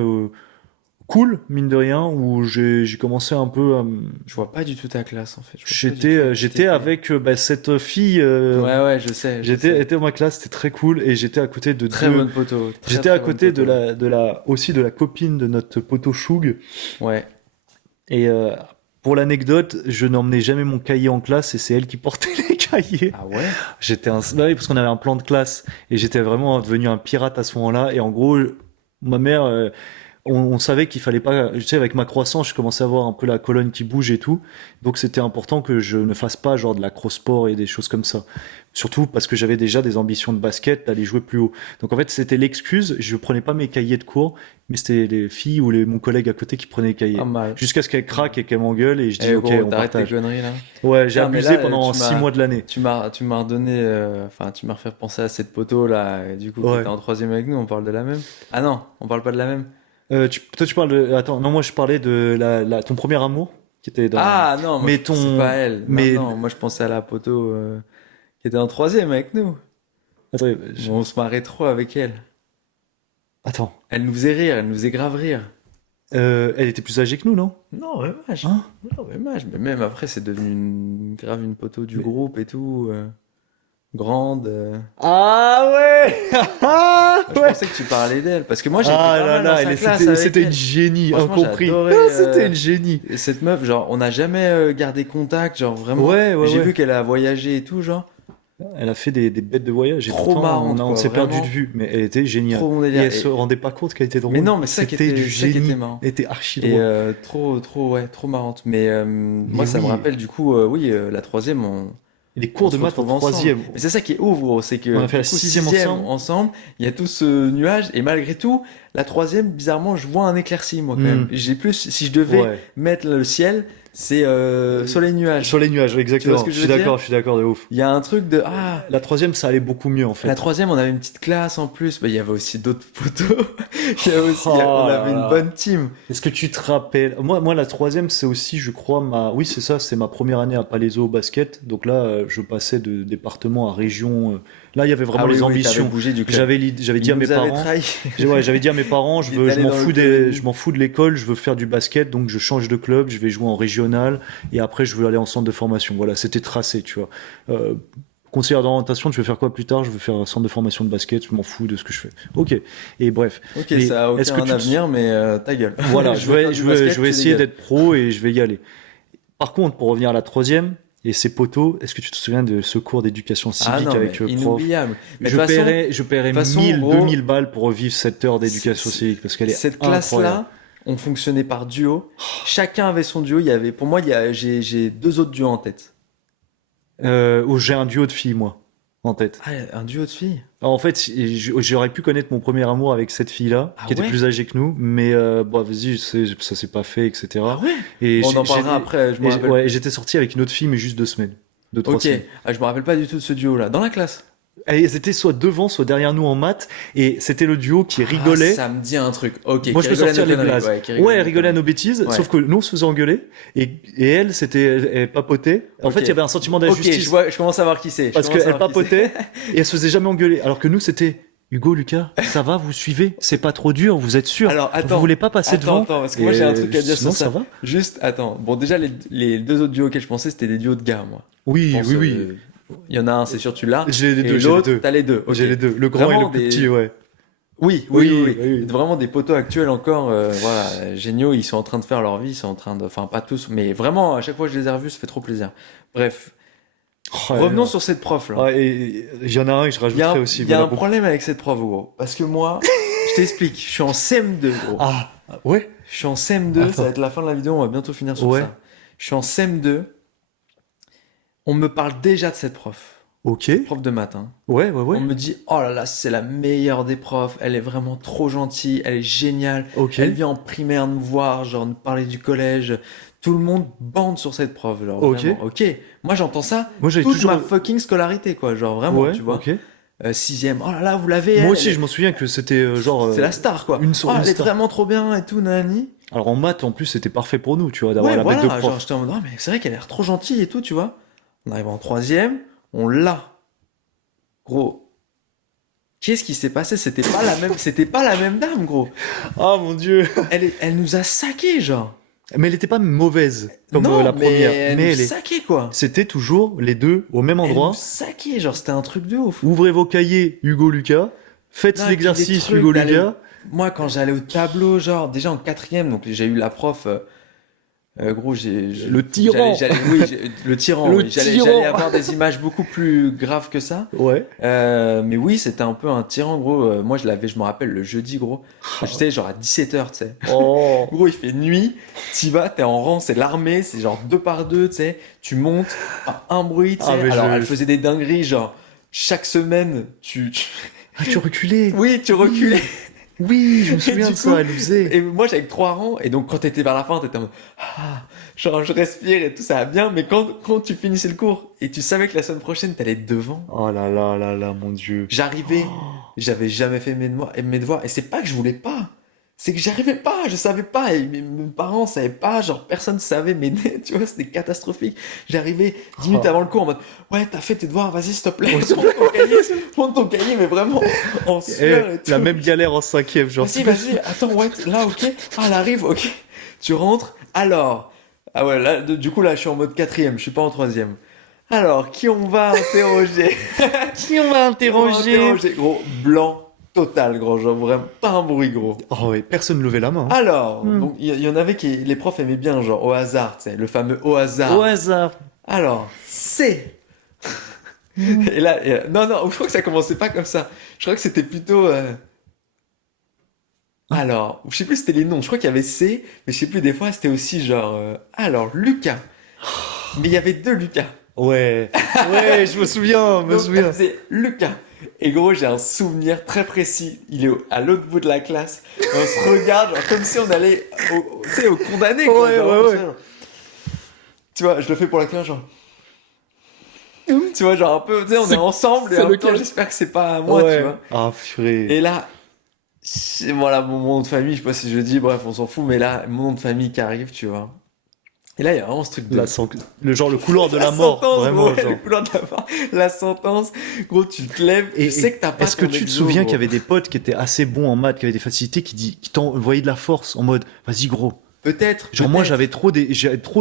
cool, mine de rien, où j'ai commencé un peu à Je vois pas du tout ta classe, en fait. Je vois pas du J'étais tout à qui j'étais t'étais. avec bah, cette fille, Ouais, ouais, je sais, je j'étais sais. était dans ma classe, c'était très cool, et j'étais à côté de Très deux. bonne poteau. Très, J'étais à très bonne côté poteau. aussi de la copine de notre poteau Shug. Ouais. Et pour l'anecdote, je n'emmenais jamais mon cahier en classe et c'est elle qui portait les cahiers. Ah ouais? Bah oui, parce qu'on avait un plan de classe et j'étais vraiment devenu un pirate à ce moment-là. Et en gros, ma mère, on savait qu'il fallait pas, tu sais, avec ma croissance, je commençais à voir un peu la colonne qui bouge et tout. Donc c'était important que je ne fasse pas genre de l'acrosport et des choses comme ça. Surtout parce que j'avais déjà des ambitions de basket, d'aller jouer plus haut. Donc en fait, c'était l'excuse. Je prenais pas mes cahiers de cours, mais c'était les filles ou mon collègue à côté qui prenaient les Pas cahiers. mal. Jusqu'à ce qu'elle Pas mal. craque et qu'elle m'engueule et je dis Eh ok, gros, on t'arrêtes tes partage. conneries là. Ouais, j'ai Putain, mais abusé là, pendant 6 mois de l'année. tu m'as redonné, enfin, tu m'as refait penser à cette poteau là, du coup, qui était Ouais. en troisième avec nous. On parle de la même? Ah non, on parle pas de la même. Toi, tu parles de. Attends, non, moi je parlais de ton premier amour qui était dans. Ah non, moi, Mais c'est pas ton. elle. Non, Mais. non, moi je pensais à la poteau qui était en troisième avec nous. Attends, On se marrait trop avec elle. attends. Elle nous faisait rire, elle nous faisait grave rire. Elle était plus âgée que nous, non? Non, ouais, mage. Hein? Non, ouais, mage. Mais même après, c'est devenu grave une poteau du Mais- groupe et tout. Grande. Ah ouais! Ah Je ouais! pensais que tu parlais d'elle. Parce que moi, j'ai été Ah pas là mal dans là, sa classe c'était avec c'était une elle. génie, Franchement, incompris. j'adorais Ah, c'était une génie. cette meuf. Genre, on n'a jamais gardé contact. Genre, vraiment. Ouais, ouais, J'ai ouais. vu qu'elle a voyagé et tout. Genre, Elle a fait des bêtes de voyage et trop pourtant marrante, on quoi. s'est perdu de Vraiment. vue, mais elle était géniale. Trop bon Et délire. elle se rendait pas compte qu'elle était Mais drôle. non, mais C'était du c'est ça qui était génie. marrant. Elle était archi Et drôle. ouais, trop marrante. Mais moi, Mais ça me oui, rappelle du coup, oui, la troisième, et les on cours de se maths en retrouve ensemble. troisième. Mais c'est ça qui est ouf, gros, c'est On que a fait du la coup, sixième sixième ensemble. ensemble, il y a tout ce nuage, et malgré tout, la troisième, bizarrement, je vois un éclairci, moi, quand même. Hmm, J'ai plus, si je devais ouais. mettre le ciel, c'est soleil-nuage. Sur les nuages, Tu vois ce exactement. que je veux dire? Je suis d'accord de ouf. Il y a un truc de, ah, La troisième, ça allait beaucoup mieux en la fait. troisième, on avait une petite classe en plus, mais il y avait aussi d'autres poteaux. On Oh avait là une là. bonne team. Est-ce que tu te rappelles? Moi, la troisième, c'est aussi, je crois, oui, c'est ça, c'est ma première année à Palaiso au basket. Donc là, je passais de département à région. Là, il y avait Ah vraiment oui, les oui, t'avais ambitions. bougé du club. J'avais dit Il à mes nous avait parents. trahi. Ouais, j'avais dit à mes parents, Il est je allé m'en dans le fous club ennemi. je m'en fous de l'école, je veux faire du basket, donc je change de club, je vais jouer en régional, et après je veux aller en centre de formation. Voilà, c'était tracé, tu vois. Conseillère d'orientation, tu veux faire quoi plus tard? Je veux faire un centre de formation de basket, je m'en fous de ce que je fais. Ok. Et bref. Ok, Mais ça a est-ce que aucun avenir, mais ta gueule. voilà, Je veux faire du basket, je vais tu essayer dégages. d'être pro et je vais y aller. Par contre, pour revenir à la troisième, et ces poteaux, est-ce que tu te souviens de ce cours d'éducation Ah civique non, mais avec le prof? inoubliable. Mais de toute façon, Je paierais façon, 1000, gros, 2000 balles pour revivre cette heure c- d'éducation c- civique parce qu'elle est cette incroyable. classe-là, on fonctionnait par duo. Chacun avait son duo. Il y avait, pour moi, j'ai deux autres duos en tête. Où j'ai un duo de filles, moi, en tête. Ah, un duo de filles? Alors, en fait, j'aurais pu connaître mon premier amour avec cette fille-là, Ah qui était ouais? plus âgée que nous, mais bon, vas-y, ça s'est pas fait, Ah etc. ouais? Et Bon, on en parlera après, je me rappelle ouais, plus. j'étais sorti avec une autre fille, mais juste 2 semaines, 3 Ok, semaines. ah, je me rappelle pas du tout de ce duo-là. Dans la classe? Elles étaient soit devant, soit derrière nous en maths, et c'était le duo qui Ah, rigolait. ça me dit un truc. Ok, Moi, qui je peux rigolait à nos sortir les conneries. blazes. Ouais, qui Ouais, elle à nos rigolait à conneries. nos bêtises, Ouais. sauf que nous, on se faisait engueuler, et elle, elle papotait. En fait, Ok. il y avait un sentiment Ok, d'injustice, je commence à voir qui c'est. Je parce commence à qu'elle voir qui c'est. papotait, et elle se faisait jamais engueuler. Alors que nous, c'était, Hugo, Lucas, ça va, vous suivez? C'est pas trop dur, vous êtes sûr? Alors, Vous attends. voulez pas passer devant? Attends, parce que moi j'ai un truc à dire sur Sinon, ça ça. va? Juste, attends. Bon, déjà, les deux autres duos auxquels je pensais, c'était des duos de gars, moi. Je Oui, pense, oui, oui. il y en a un, c'est sûr, tu l'as. J'ai les Et deux, j'ai les l'autre, deux. t'as les deux. Ok. J'ai les deux. Le grand et Vraiment le plus des. petit, ouais. Oui, oui, Oui, oui, oui, oui. oui. Vraiment des poteaux actuels encore, voilà, géniaux. Ils sont en train de faire leur vie, ils sont en train de. Enfin, pas tous, mais vraiment, à chaque fois que je les ai revus, ça fait trop plaisir. Bref. Oh là Revenons là. sur cette prof là. Ah, et il y en a un, et je rajouterai aussi. Il y a Voilà, un beaucoup. problème avec cette prof, gros. Parce que moi, je t'explique, je suis en CM2, gros. Ah, ouais? Je suis en CM2, ça va Attends. être la fin de la vidéo, on va bientôt finir sur Ouais. ça. Je suis en CM2, on me parle déjà de cette prof. Ok. Prof de maths, hein. Ouais, ouais, On ouais. me dit, oh là là, c'est la meilleure des profs, elle est vraiment trop gentille, elle est géniale, Ok. elle vient en primaire nous voir, genre nous parler du collège, tout le monde bande sur cette prof, genre Ok. vraiment, ok. Moi j'entends ça Moi, j'avais toute toujours. ma fucking scolarité, quoi, genre vraiment, Ouais, tu vois. ok. Sixième, oh là là, vous l'avez, Moi elle, aussi, je m'en souviens que c'était genre c'est la star, quoi. Oh, une elle est star. vraiment trop bien et tout, nanani. Alors en maths, en plus, c'était parfait pour nous, tu vois, d'avoir Ouais, la bête de voilà, genre prof. j'étais en mode, oh mais c'est vrai qu'elle a l'air trop gentille et tout, tu vois. On arrive en troisième, on l'a. Gros, qu'est-ce qui s'est passé? C'était pas la même dame, gros. Ah mon Dieu. Elle nous a saqué, genre. Mais elle était pas mauvaise comme Non, la mais première. elle Mais nous elle est. saquait, quoi. C'était toujours les deux au même Elle nous endroit. saquait, genre, c'était un truc de ouf. Ouvrez vos cahiers, Hugo Lucas. Faites Non, et puis des l'exercice, trucs Hugo d'aller Lucas. Moi, quand j'allais au tableau, genre, déjà en quatrième, donc j'ai eu la prof, gros, Le tyran. oui, le tyran, Le oui. tyran. J'allais avoir des images beaucoup plus graves que ça. Ouais. Mais oui, c'était un peu un tyran, gros. Moi, je me rappelle, le jeudi, gros. Je sais, genre à 17h, tu sais. Oh. Gros, il fait nuit, t'y vas, t'es en rang, c'est l'armée, c'est genre 2 par 2, tu sais. Tu montes, pas un bruit, tu sais. Ah, mais Alors, je- elle faisait des dingueries, genre, chaque semaine, Ah, tu reculais. Oui, tu reculais. Oui, je me Et souviens du de ça, coup, elle le faisait. Et moi, j'avais que 3 rangs, et donc quand t'étais vers la fin, t'étais en mode, genre, je respire et tout, ça va bien, mais quand tu finissais le cours, et tu savais que la semaine prochaine, t'allais être devant, Oh là là là là, mon Dieu. j'arrivais, j'avais jamais fait mes devoirs, et c'est pas que je voulais pas, c'est que j'arrivais pas, je savais pas, et mes parents savaient pas, genre personne savait m'aider, tu vois, c'était catastrophique. J'arrivais 10 minutes Oh. avant le cours en mode, ouais, t'as fait tes devoirs, vas-y, s'il te plaît, prends ton cahier, mais vraiment en sueur et tout. La même galère en cinquième, genre. Vas-y, attends, ouais, là, ok, ah, elle arrive, ok. Tu rentres, alors, ah ouais, là, du coup, là, je suis en mode quatrième, je suis pas en troisième. Alors, qui on va interroger? Qui on va Qui on va interroger? Gros, blanc total, gros, genre vraiment pas un bruit, gros. Oh ouais, personne levait la main. Alors, Hmm. donc il y en avait qui les profs aimaient bien, genre au hasard, tu sais, le fameux au hasard. Au hasard. Alors, c'est. Et là, non, je crois que ça commençait pas comme ça. Je crois que c'était plutôt. Alors, je sais plus si c'était les noms. Je crois qu'il y avait C, mais je sais plus, des fois c'était aussi genre. Alors, Lucas. Mais il y avait 2 Lucas. Ouais. Ouais, je me souviens, Donc, c'est Lucas. Et gros, j'ai un souvenir très précis. Il est à l'autre bout de la classe. On se regarde, genre, comme si on allait tu sais, au condamné, quoi. Ouais, genre, ouais, on ouais. se- genre. Tu vois, je le fais pour la classe, genre. Tu vois, genre un peu, tu sais, on est C'est- ensemble et c'est en même temps, lequel j'espère que c'est pas à moi, Ouais. tu vois. Ah, purée. Et là, voilà, mon nom de famille, je sais pas si je dis, bref, on s'en fout, mais là, mon nom de famille qui arrive, tu vois. Et là, il y a vraiment ce truc de. Le couloir de la mort, sentence, vraiment, gros, ouais, genre. le couloir de la mort, la sentence, gros, tu te lèves, tu sais que t'as pas est-ce que ton tu te exo, souviens gros. qu'il y avait des potes qui étaient assez bons en maths, qui avaient des facilités, qui t'envoyaient de la force en mode, vas-y gros. Peut-être. Genre moi peut-être, j'avais trop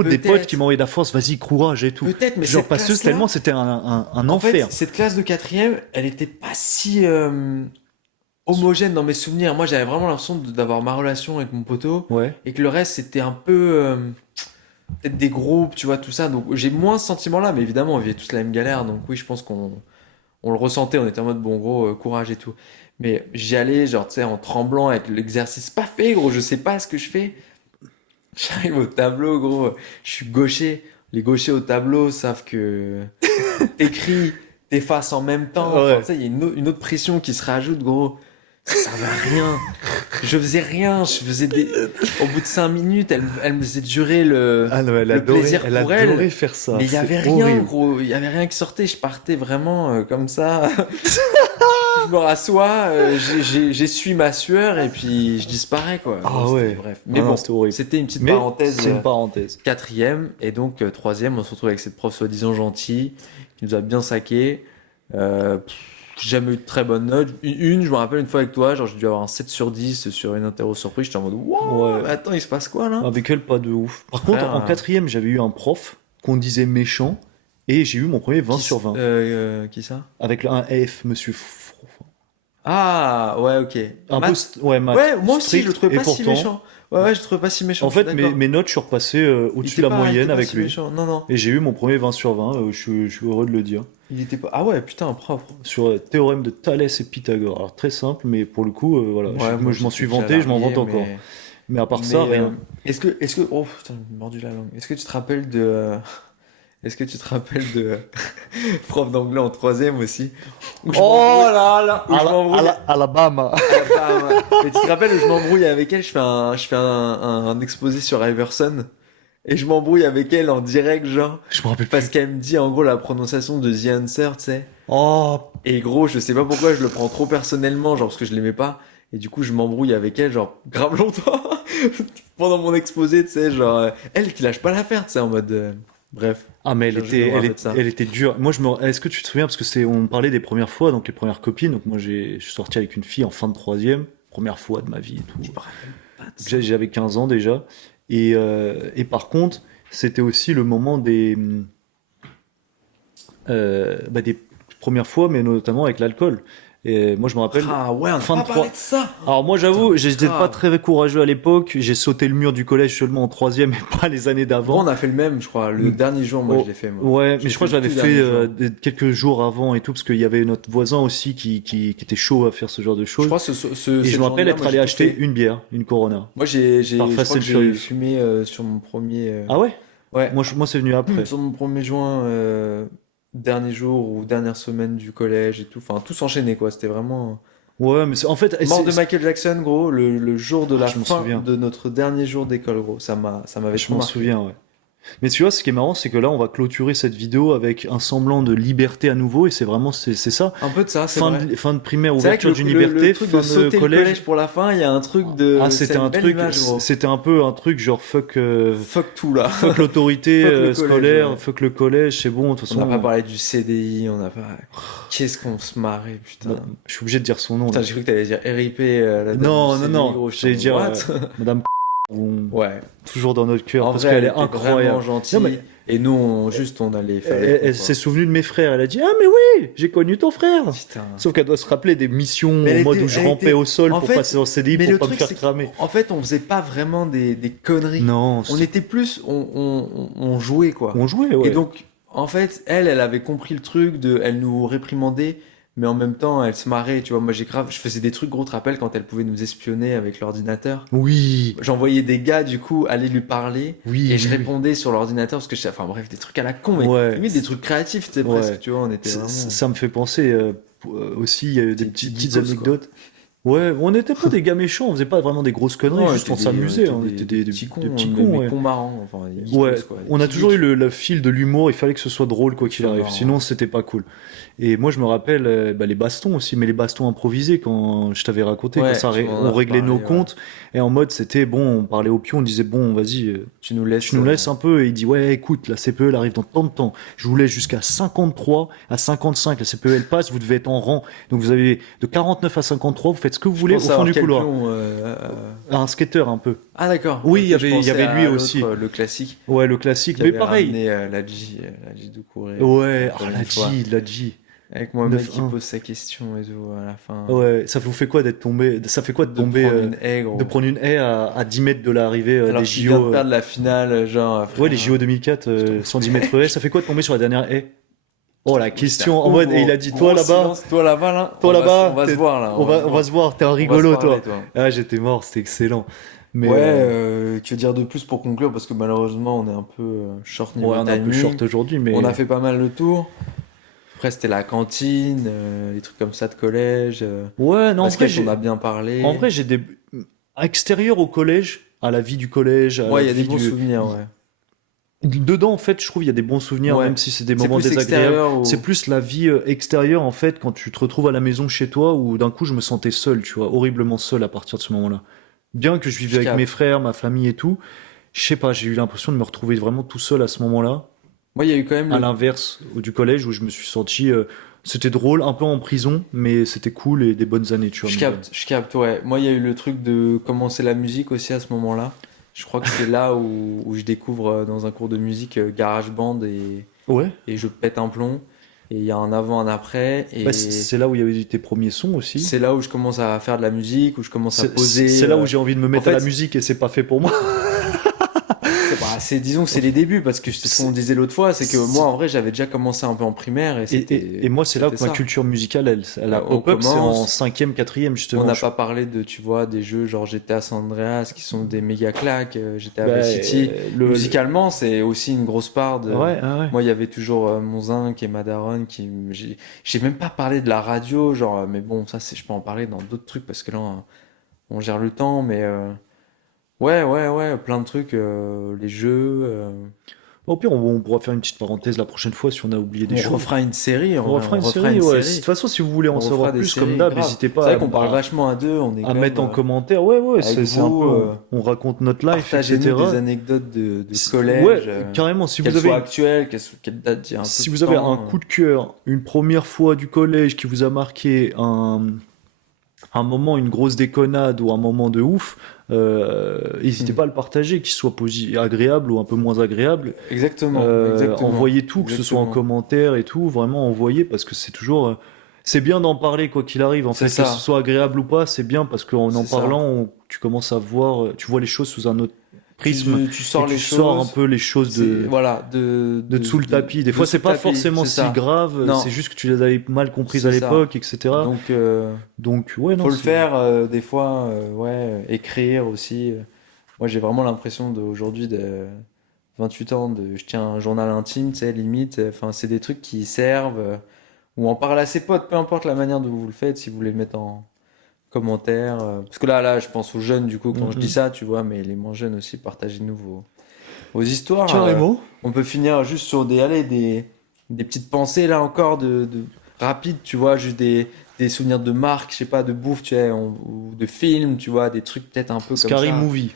des Peut-être. potes qui m'envoyaient de la force, vas-y courage et tout. Peut-être, mais Genre cette parce que classe-là, tellement c'était un en fait, enfer. cette classe de quatrième, elle était pas si homogène dans mes souvenirs. Moi, j'avais vraiment l'impression d'avoir ma relation avec mon poteau Ouais. et que le reste, c'était un peu peut-être des groupes, tu vois, tout ça. Donc, j'ai moins ce sentiment-là, mais évidemment, on vivait tous la même galère. Donc, oui, je pense qu'on le ressentait. On était en mode, bon, gros, courage et tout. Mais j'y allais, genre, tu sais, en tremblant avec l'exercice pas fait, gros, je sais pas ce que je fais. J'arrive au tableau, gros, je suis gaucher. Les gauchers au tableau savent que t'écris, t'effaces en même temps. Ouais. Enfin, tu sais, il y a une autre pression qui se rajoute, gros. Ça servait à rien. Je faisais rien. Je faisais des. Au bout de 5 minutes, elle me faisait durer Ah non, elle le adorait, plaisir elle pour adorait elle. faire ça. Mais il y C'est avait rien, horrible. gros. Il y avait rien qui sortait. Je partais vraiment comme ça. Je me rassois, j'essuie ma sueur et puis je disparais, quoi. Ah Bon, c'était- ouais. Bref. Mais Ah non, bon, c'était horrible. c'était une petite Mais parenthèse. c'est une parenthèse. Quatrième et donc troisième, on se retrouve avec cette prof soi-disant gentille qui nous a bien saqué. J'ai jamais eu de très bonne note. Je me rappelle une fois avec toi, genre j'ai dû avoir un 7 sur 10 sur une interro surprise. J'étais en mode wow, Ouais. mais attends, il se passe quoi là? Avec elle, pas de ouf. Par contre, Frère, en quatrième, j'avais eu un prof qu'on disait méchant et j'ai eu mon premier 20 Qui sur 20. Qui ça? Avec un F, monsieur. Ah, ouais, ok. Un peu, Maths. ouais, maths, Ouais, moi aussi, je le strict, trouvais et pas si pourtant, méchant. Ouais, ouais, je le trouvais pas si méchant, en je suis fait, d'accord. mes notes, je suis repassé au-dessus de la Il était moyenne pas avec si lui. méchant. Non, non. Et j'ai eu mon premier 20 sur 20, je suis heureux de le dire. Il était pas. Ah ouais, putain, propre. Sur théorème de Thalès et Pythagore. Alors très simple, mais pour le coup, voilà, Ouais, moi moi je m'en j'étais suis déjà vanté, je m'en vante largué, encore. Mais à part ça, mais rien. oh putain, j'ai mordu la langue. Est-ce que tu te rappelles de, est-ce que tu te rappelles de prof d'anglais en troisième aussi, où je Oh m'embrouille, là là, où je m'embrouille Alabama. à la femme. Mais tu te rappelles où je m'embrouille avec elle, je fais un exposé sur Iverson et je m'embrouille avec elle en direct, genre, Je me rappelle parce plus. qu'elle me dit en gros la prononciation de The Answer, tu sais. Oh, Et gros, je sais pas pourquoi je le prends trop personnellement, genre parce que je l'aimais pas. Et du coup, je m'embrouille avec elle, genre, grave longtemps. Pendant mon exposé, tu sais, genre, elle qui lâche pas l'affaire, tu sais, en mode. Bref, ah mais je me rappelle de ça. elle était dure. Moi est-ce que tu te souviens parce que on parlait des premières fois, donc les premières copines. Donc moi je suis sorti avec une fille en fin de troisième, première fois de ma vie et tout. Je me rappelle pas de ça. J'avais 15 ans déjà. Et par contre, c'était aussi le moment des premières fois, mais notamment avec l'alcool. Et moi, je me rappelle, Ah ouais, on n'a fin de pas parlé 3. de ça. Alors moi, Putain, j'avoue, j'étais pas grave. très courageux à l'époque. J'ai sauté le mur du collège seulement en troisième et pas les années Gros, d'avant. on a fait le même, je crois. Le Mm. dernier jour, moi, je Oh, l'ai fait, moi. ouais, Je mais l'ai je fait crois que le je l'avais tout fait dernier jour. quelques jours avant et tout, parce qu'il y avait notre voisin aussi qui était chaud à faire ce genre de Je choses. crois que Et je cette me rappelle journée-là, être moi, allé j'ai tout acheter fait. une bière, une Corona, Moi, par je Fast crois and que j'ai Furious. fumé sur mon premier. Ah ouais? Ouais, Moi c'est venu après. sur mon premier juin, dernier jour ou dernière semaine du collège et tout. Enfin, tout s'enchaînait, quoi. C'était vraiment. Ouais, mais en fait, Mort de Michael Jackson, gros, le jour de la je m'en fin souviens. de notre dernier jour d'école, gros. Ça m'avait Je trop m'en marqué. souviens, ouais. Mais tu vois, ce qui est marrant, c'est que là, on va clôturer cette vidéo avec un semblant de liberté à nouveau, et c'est vraiment, c'est ça. Un peu de ça, c'est vrai. Fin de primaire, C'est vrai que ouverture le d'université, truc de fin de sauter le collège collège. pour la fin, il y a un truc Ah, de. C'est une belle image, gros. c'était un peu un truc genre Fuck tout, là. fuck l'autorité Fuck le collège, scolaire, ouais. fuck le collège, c'est bon, de toute On n'a pas façon. parlé du CDI, on n'a pas. Qu'est-ce qu'on se marrait, putain. Bon, je suis obligé de dire son nom Putain, là. j'ai cru que t'allais dire RIP, la dame du Non, non, CDI, non, gros. J'étais en j'allais mode, dire what? Madame on- Ouais. toujours dans notre cœur En parce vrai, qu'elle elle est était vraiment incroyable. Non, mais gentille. Et nous, juste, on allait faire les elle, cons, elle s'est quoi. souvenue de mes frères. Elle a dit: ah, mais oui, j'ai connu ton frère. Putain. Sauf qu'elle doit se rappeler des missions Mais en mode où je elle rampais était, au sol en pour fait, passer en CDI mais pour le pas me truc, faire c'est cramer. qu'en fait, on faisait pas vraiment des conneries. Non, On était plus, on jouait, quoi. on jouait, Et ouais. donc, en fait, elle avait compris le truc elle nous réprimandait, mais en même temps, elle se marrait, tu vois. Moi, je faisais des trucs, gros, tu te rappelles, quand elle pouvait nous espionner avec l'ordinateur. Oui, J'envoyais des gars, du coup, aller lui parler, oui, et je oui, oui. répondais sur l'ordinateur, parce que enfin, bref, des trucs à la con, mais Ouais, limite des trucs créatifs, tu sais, presque, ouais. tu vois, on était vraiment Ça me fait penser aussi, il y a eu des des petits petites geekos, quoi. anecdotes. Ouais, on n'était pas des gars méchants, on faisait pas vraiment des grosses conneries, Non, juste on s'amusait, on était des petits cons, des petits cons, mais ouais. cons marrants, enfin, des Ouais, geekos, quoi, des on a petits toujours eu geeks. le fil de l'humour, il fallait que ce soit drôle quoi qu'il Soit arrive, marrant, sinon ouais. c'était pas cool. Et moi je me rappelle les bastons aussi, mais les bastons improvisés quand je t'avais raconté, Ouais, on en on a réglait nos reparlé, ouais. comptes, et en mode c'était bon, on parlait au pion, on disait bon vas-y, Tu nous tu laisses, nous laisses un peu, et il dit ouais écoute, la CPE elle arrive dans tant de temps, je vous laisse jusqu'à 53 à 55, la CPE elle passe, vous devez être en rang, donc vous avez de 49 à 53, vous faites ce que vous je voulez au pense fond savoir du quel couloir. pion. Un skater un peu. Ah d'accord, Oui, ok, je il y pensais avait lui à l'autre, aussi. le classique, Ouais, le classique, qui mais avait pareil. ramené la J Doucouré, Ouais, oh, encore une fois. La G. Avec moi, mec qui 9-1. pose sa question et tout, à la fin, Ouais, ça vous fait quoi d'être tombé, ça fait quoi de de tomber, prendre une haie, de gros. prendre une haie à 10 mètres de l'arrivée Alors des qu'il vient de JO, perdre la finale, genre, ouais, les frère, JO 2004, je t'en 110 prie. mètres haie, ça fait quoi de tomber sur la dernière haie? Oh, la J'étais question, en ouf, mode, et il gros. a dit, Gros silence, toi là-bas, on va se voir, là, on va se voir, t'es un on va se rigolo, parler, toi. toi. Ah, j'étais mort, c'était excellent. Mais, Ouais, que dire de plus pour conclure, parce que malheureusement, on est un peu short ouais, niveau on est un peu timing. short aujourd'hui, On a mais, fait pas mal le tour. Après, c'était la cantine, les trucs comme ça de collège. ouais, non, Basket, on a bien en parlé. vrai, extérieur au collège, à la vie du collège, à la Ouais, il y a des vie bons souvenirs, ouais. dedans, en fait, je trouve il y a des bons souvenirs, Ouais. même si c'est des C'est moments plus désagréables. extérieur C'est ou. plus la vie extérieure, en fait, quand tu te retrouves à la maison chez toi, où d'un coup, je me sentais seul, tu vois, horriblement seul à partir de ce moment-là. Bien que je vivais Je avec mes capte. frères, ma famille et tout, je sais pas, j'ai eu l'impression de me retrouver vraiment tout seul à ce moment-là. Moi, il y a eu quand même À le. l'inverse du collège, où je me suis senti, c'était drôle, un peu en prison, mais c'était cool et des bonnes années, tu vois. Je capte, ouais. Moi, il y a eu le truc de commencer la musique aussi à ce moment-là. Je crois que c'est là où je découvre dans un cours de musique GarageBand Ouais, et je pète un plomb. et il y a un avant, un après, Bah, et c'est là où il y avait tes premiers sons aussi. c'est là où je commence à faire de la musique, où je commence à poser. C'est là où j'ai envie de me En mettre à la fait, musique et c'est pas fait pour moi. disons que c'est les débuts, parce que c'est ce qu'on C'est- disait l'autre fois, c'est que moi, c'est- en vrai, j'avais déjà commencé un peu en primaire, et et moi, c'est là c'était que ma ça. culture musicale, elle a On pop-up, c'est en commence, cinquième, quatrième, on justement. n'a pas parlé de, tu vois, des jeux genre GTA San Andreas, qui sont des méga claques, GTA Bah, Vice City. le- Musicalement, c'est aussi une grosse part de... Ouais, ouais, ouais. Moi, il y avait toujours mon zinc et ma daronne j'ai même pas parlé de la radio, genre, mais bon, ça, je peux en parler dans d'autres trucs, parce que là, on gère le temps, mais... Ouais, ouais, ouais, plein de trucs, les jeux. Au pire, on pourra faire une petite parenthèse la prochaine fois si on a oublié des On choses. refera une série, en On vrai, refera on une refera série, une ouais. De série. toute façon, si vous voulez en On refera savoir des plus, comme séries, d'hab, grave. n'hésitez C'est pas vrai qu'on parle vachement à deux, on est à quand mettre même en commentaire. Ouais, ouais, avec c'est un vous. peu, on raconte notre life, Partagez-nous des etc. anecdotes de Ouais, collège, carrément, si qu'elles vous avez, soient actuelles, qu'elles datent d'il y a un peu si de vous avez un temps. coup de cœur, une première fois du collège qui vous a marqué, un moment, une grosse déconnade ou un moment de ouf, n'hésitez Hmm. pas à le partager, qu'il soit agréable ou un peu moins agréable. Exactement, exactement, Envoyez tout, que ce soit en exactement. commentaire et tout, vraiment envoyez parce que c'est toujours, c'est bien d'en parler quoi qu'il arrive. En C'est fait, que ce ça, soit agréable ou pas, c'est bien parce qu'en en c'est ça. parlant, tu commences à voir, tu vois les choses sous un autre prisme Tu et sors tu les sors un choses, peu les choses c'est voilà, de dessous le tapis. Des fois, sous c'est le pas tapis, forcément c'est si ça. grave, Non, c'est juste que tu les avais mal comprises à c'est ça. l'époque, etc. Donc, Donc, ouais, non, faut le c'est. faire des fois, ouais, écrire aussi. Moi, j'ai vraiment l'impression d'aujourd'hui de 28 ans, je tiens un journal intime, tu sais, limite. Enfin, c'est des trucs qui servent, ou en parler à ses potes, peu importe la manière dont vous le faites, si vous voulez le mettre en commentaire. Parce que là, je pense aux jeunes, du coup, quand je dis Mhm. ça, tu vois, mais les moins jeunes aussi, partagez-nous vos histoires. Carrément. On peut finir juste sur des petites pensées, là encore, rapides, tu vois, juste des souvenirs de marques, je sais pas, de bouffe, tu sais, ou de films, tu vois, des trucs peut-être un peu comme Scary ça. Movie.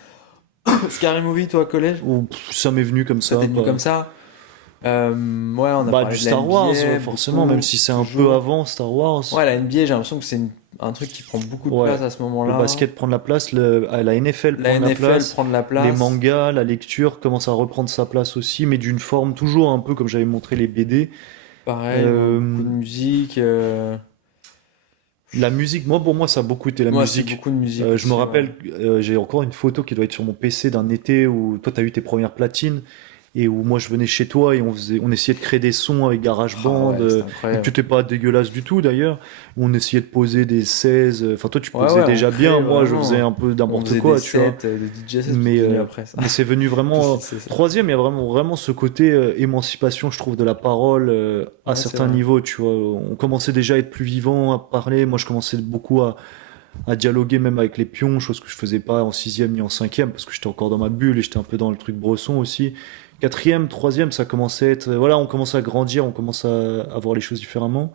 Scary Movie, toi, collège? Ça m'est venu comme Ça ça. t'est venu comme ça? Ouais, on a Bah, parlé du de la Star Wars, NBA, forcément, même beaucoup, si c'est un peu toujours. avant Star Wars. Ouais, la NBA, j'ai l'impression que c'est un truc qui prend beaucoup de Ouais, place à ce le moment-là. basket prend de la place, la NFL La prend de la NFL place, prend de la les place. mangas, la lecture commence à reprendre sa place aussi, mais d'une forme toujours un peu comme j'avais montré les BD. Pareil, moi, beaucoup de Euh, musique. la musique, moi pour moi ça a beaucoup été la Moi, c'est musique. beaucoup de musique Je me aussi, ouais. rappelle, j'ai encore une photo qui doit être sur mon PC d'un été où toi t'as eu tes premières platines et où moi je venais chez toi et on essayait de créer des sons avec Ah GarageBand, ouais, c'était donc tu incroyable. étais pas dégueulasse du tout d'ailleurs. Où on essayait de poser des 16, enfin toi tu Ouais, posais ouais, on déjà bien, crée moi je faisais vraiment. un peu On n'importe faisait des quoi, tu vois. sets de DJ sets, c'est Mais, venu après ça. mais c'est venu vraiment. C'est ça. Troisième, il y a vraiment ce côté émancipation, je trouve, de la parole à Ouais, c'est certains vrai. niveaux, tu vois. On commençait déjà à être plus vivant, à parler. Moi, je commençais beaucoup à dialoguer même avec les pions, chose que je faisais pas en sixième ni en cinquième, parce que j'étais encore dans ma bulle et j'étais un peu dans le truc bresson aussi. Quatrième, troisième, ça commençait à être. Voilà, on commence à grandir, on commence à voir les choses différemment.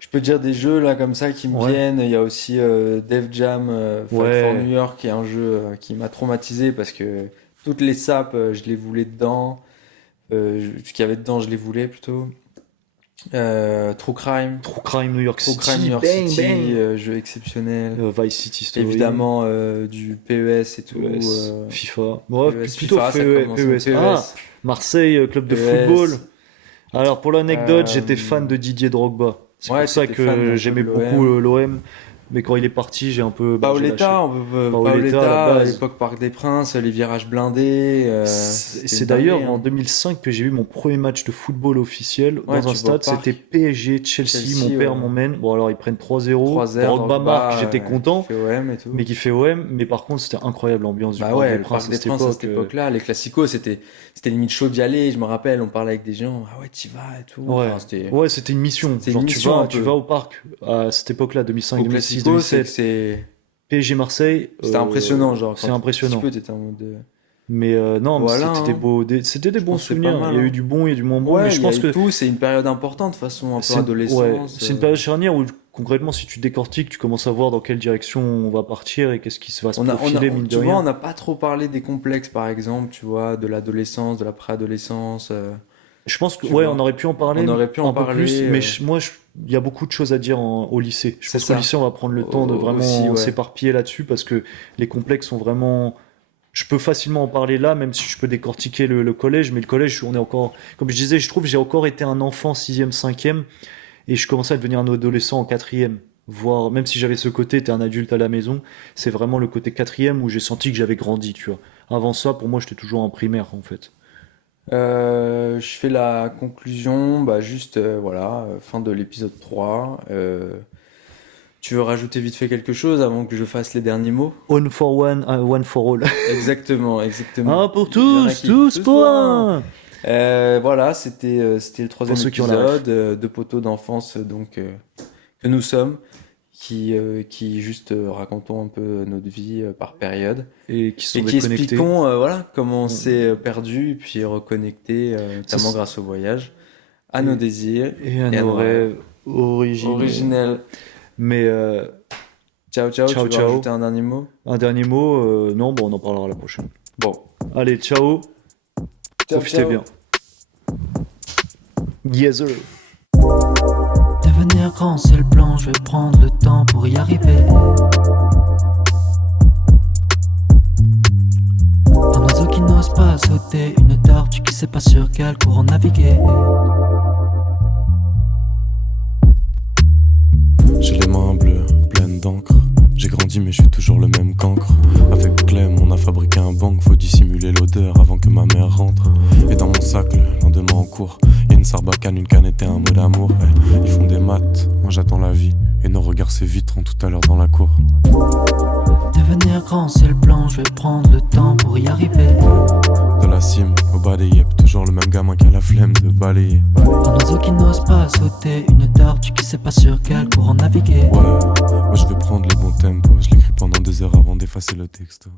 Je peux dire des jeux là comme ça qui me Ouais, viennent. Il y a aussi Def Jam Fight for New ouais. York, qui est un jeu qui m'a traumatisé parce que toutes les sapes, je les voulais dedans. Ce qu'il y avait dedans, je les voulais plutôt. True Crime. True Crime New York True Crime New City, York bang City, bang. jeu exceptionnel. Vice City Story. Évidemment du PES et tout. PES, FIFA. Bon, PES, plutôt FIFA, ça commence. Donc PES. Ah, PES, Marseille, club de football. PES. Alors, pour l'anecdote, j'étais fan Euh, de Didier Drogba. C'est pour ouais, ça t'étais fan que un peu de j'aimais beaucoup l'OM. l'OM. Mais quand il est parti, j'ai un peu, bah, j'ai lâché. Paoletta, Paoletta, à la Paoletta, à base. l'époque Parc des Princes, les virages blindés, c'était C'est une dinguerie, d'ailleurs en hein. 2005 que j'ai eu mon premier match de football officiel Ouais, dans un tu vas au stade. C'était parc. PSG Chelsea. Mon Chelsea, père m'emmène. Bon, alors ils prennent 3-0. 3-0, Drogba marque, Drogba, j'étais qui content. fait OM et tout. Mais qui fait OM. Mais par contre, c'était incroyable l'ambiance du Bah Parc des ouais, le Princes Parc à des cette Princes à époque. cette époque-là, les classicos, c'était limite chaud d'y aller. Je me rappelle, on parlait avec des gens, ah ouais, t'y vas et tout. Ouais, Enfin, ouais, c'était une mission. c'était une Genre, mission un tu peu. vas au parc à cette époque-là, 2005, Au 2006, classico, c'est que 2007. c'est, PSG Marseille, c'était impressionnant, genre, c'est quand t'étais petit impressionnant. peu, t'étais en mode de... Mais non, mais Voilà, c'était des hein. beaux, c'était des Je bons pense que c'est pas souvenirs. Il mal, y a eu hein. du bon, il y a du moins bon, mais Ouais, je il y a pense eu que tout, c'est une période importante, de toute façon, un peu ouais, adolescence. c'est une période charnière où concrètement, si tu décortiques, tu commences à voir dans quelle direction on va partir et qu'est-ce qui va se profiler, mine de Tu vois, on rien. n'a pas trop parlé des complexes, par exemple, tu vois, de l'adolescence, de la préadolescence, Je pense que, tu ouais, on vois. aurait pu en On parler aurait pu en un peu plus, parler, mais il y a beaucoup de choses à dire au lycée. Je c'est pense qu'au ça. lycée, on va prendre le temps de Aussi, vraiment ouais. s'éparpiller là-dessus parce que les complexes sont vraiment. je peux facilement en parler là, même si je peux décortiquer le collège, mais le collège, on est encore, comme je disais, je trouve que j'ai encore été un enfant sixième, cinquième, et je commençais à devenir un adolescent en quatrième. Voire, même si j'avais ce côté, t'es un adulte à la maison, c'est vraiment le côté quatrième où j'ai senti que j'avais grandi, tu vois. Avant ça, pour moi, j'étais toujours en primaire, en fait. Je fais la conclusion, bah juste voilà, fin de l'épisode 3. Tu veux rajouter vite fait quelque chose avant que je fasse les derniers mots? One for one, one for all. Exactement, exactement. Un pour Il y en a tous, qui tous tous pour pour un. un. Voilà, c'était le Pour troisième ceux qui ont la ref. épisode de Poteaux d'enfance donc que nous sommes, qui juste racontons un peu notre vie par période Et qui sont et qui déconnectés. expliquons voilà comment on Mm. s'est perdu et puis reconnecté, Ça, notamment c'est- grâce au voyage, à nos désirs et à et à nos nos rêves. rêves originaux. Originel. Mais Ciao, ciao, ciao, tu veux ciao. rajouter un dernier mot? Un dernier mot, non, bon, on en parlera la prochaine. Bon, Allez, ciao, ciao, profitez ciao. bien. Yes, sir. Devenir grand, c'est le plan, je vais prendre le temps pour y arriver. Un oiseau qui n'ose pas sauter, une tortue qui sait pas sur quel courant naviguer. J'ai les mains bleues, pleines d'encre. J'ai grandi mais je suis toujours le même cancre. Avec Clem on a fabriqué un bang. Faut dissimuler l'odeur avant que ma mère rentre. Et dans mon sac le lendemain en cours, y'a une sarbacane, une canette et un mot d'amour. Ils font des maths, moi j'attends la vie. Et nos regards s'éviteront tout à l'heure dans la cour. Devenir grand, c'est le plan, je vais prendre le temps pour y arriver. De la cime au bas des yep, toujours le même gamin qui a la flemme de balayer. Un oiseau qui n'ose pas sauter, une tortue qui sait pas sur quel courant naviguer. Ouais, moi je vais prendre les bons tempos. Je l'écris pendant des heures avant d'effacer le texte.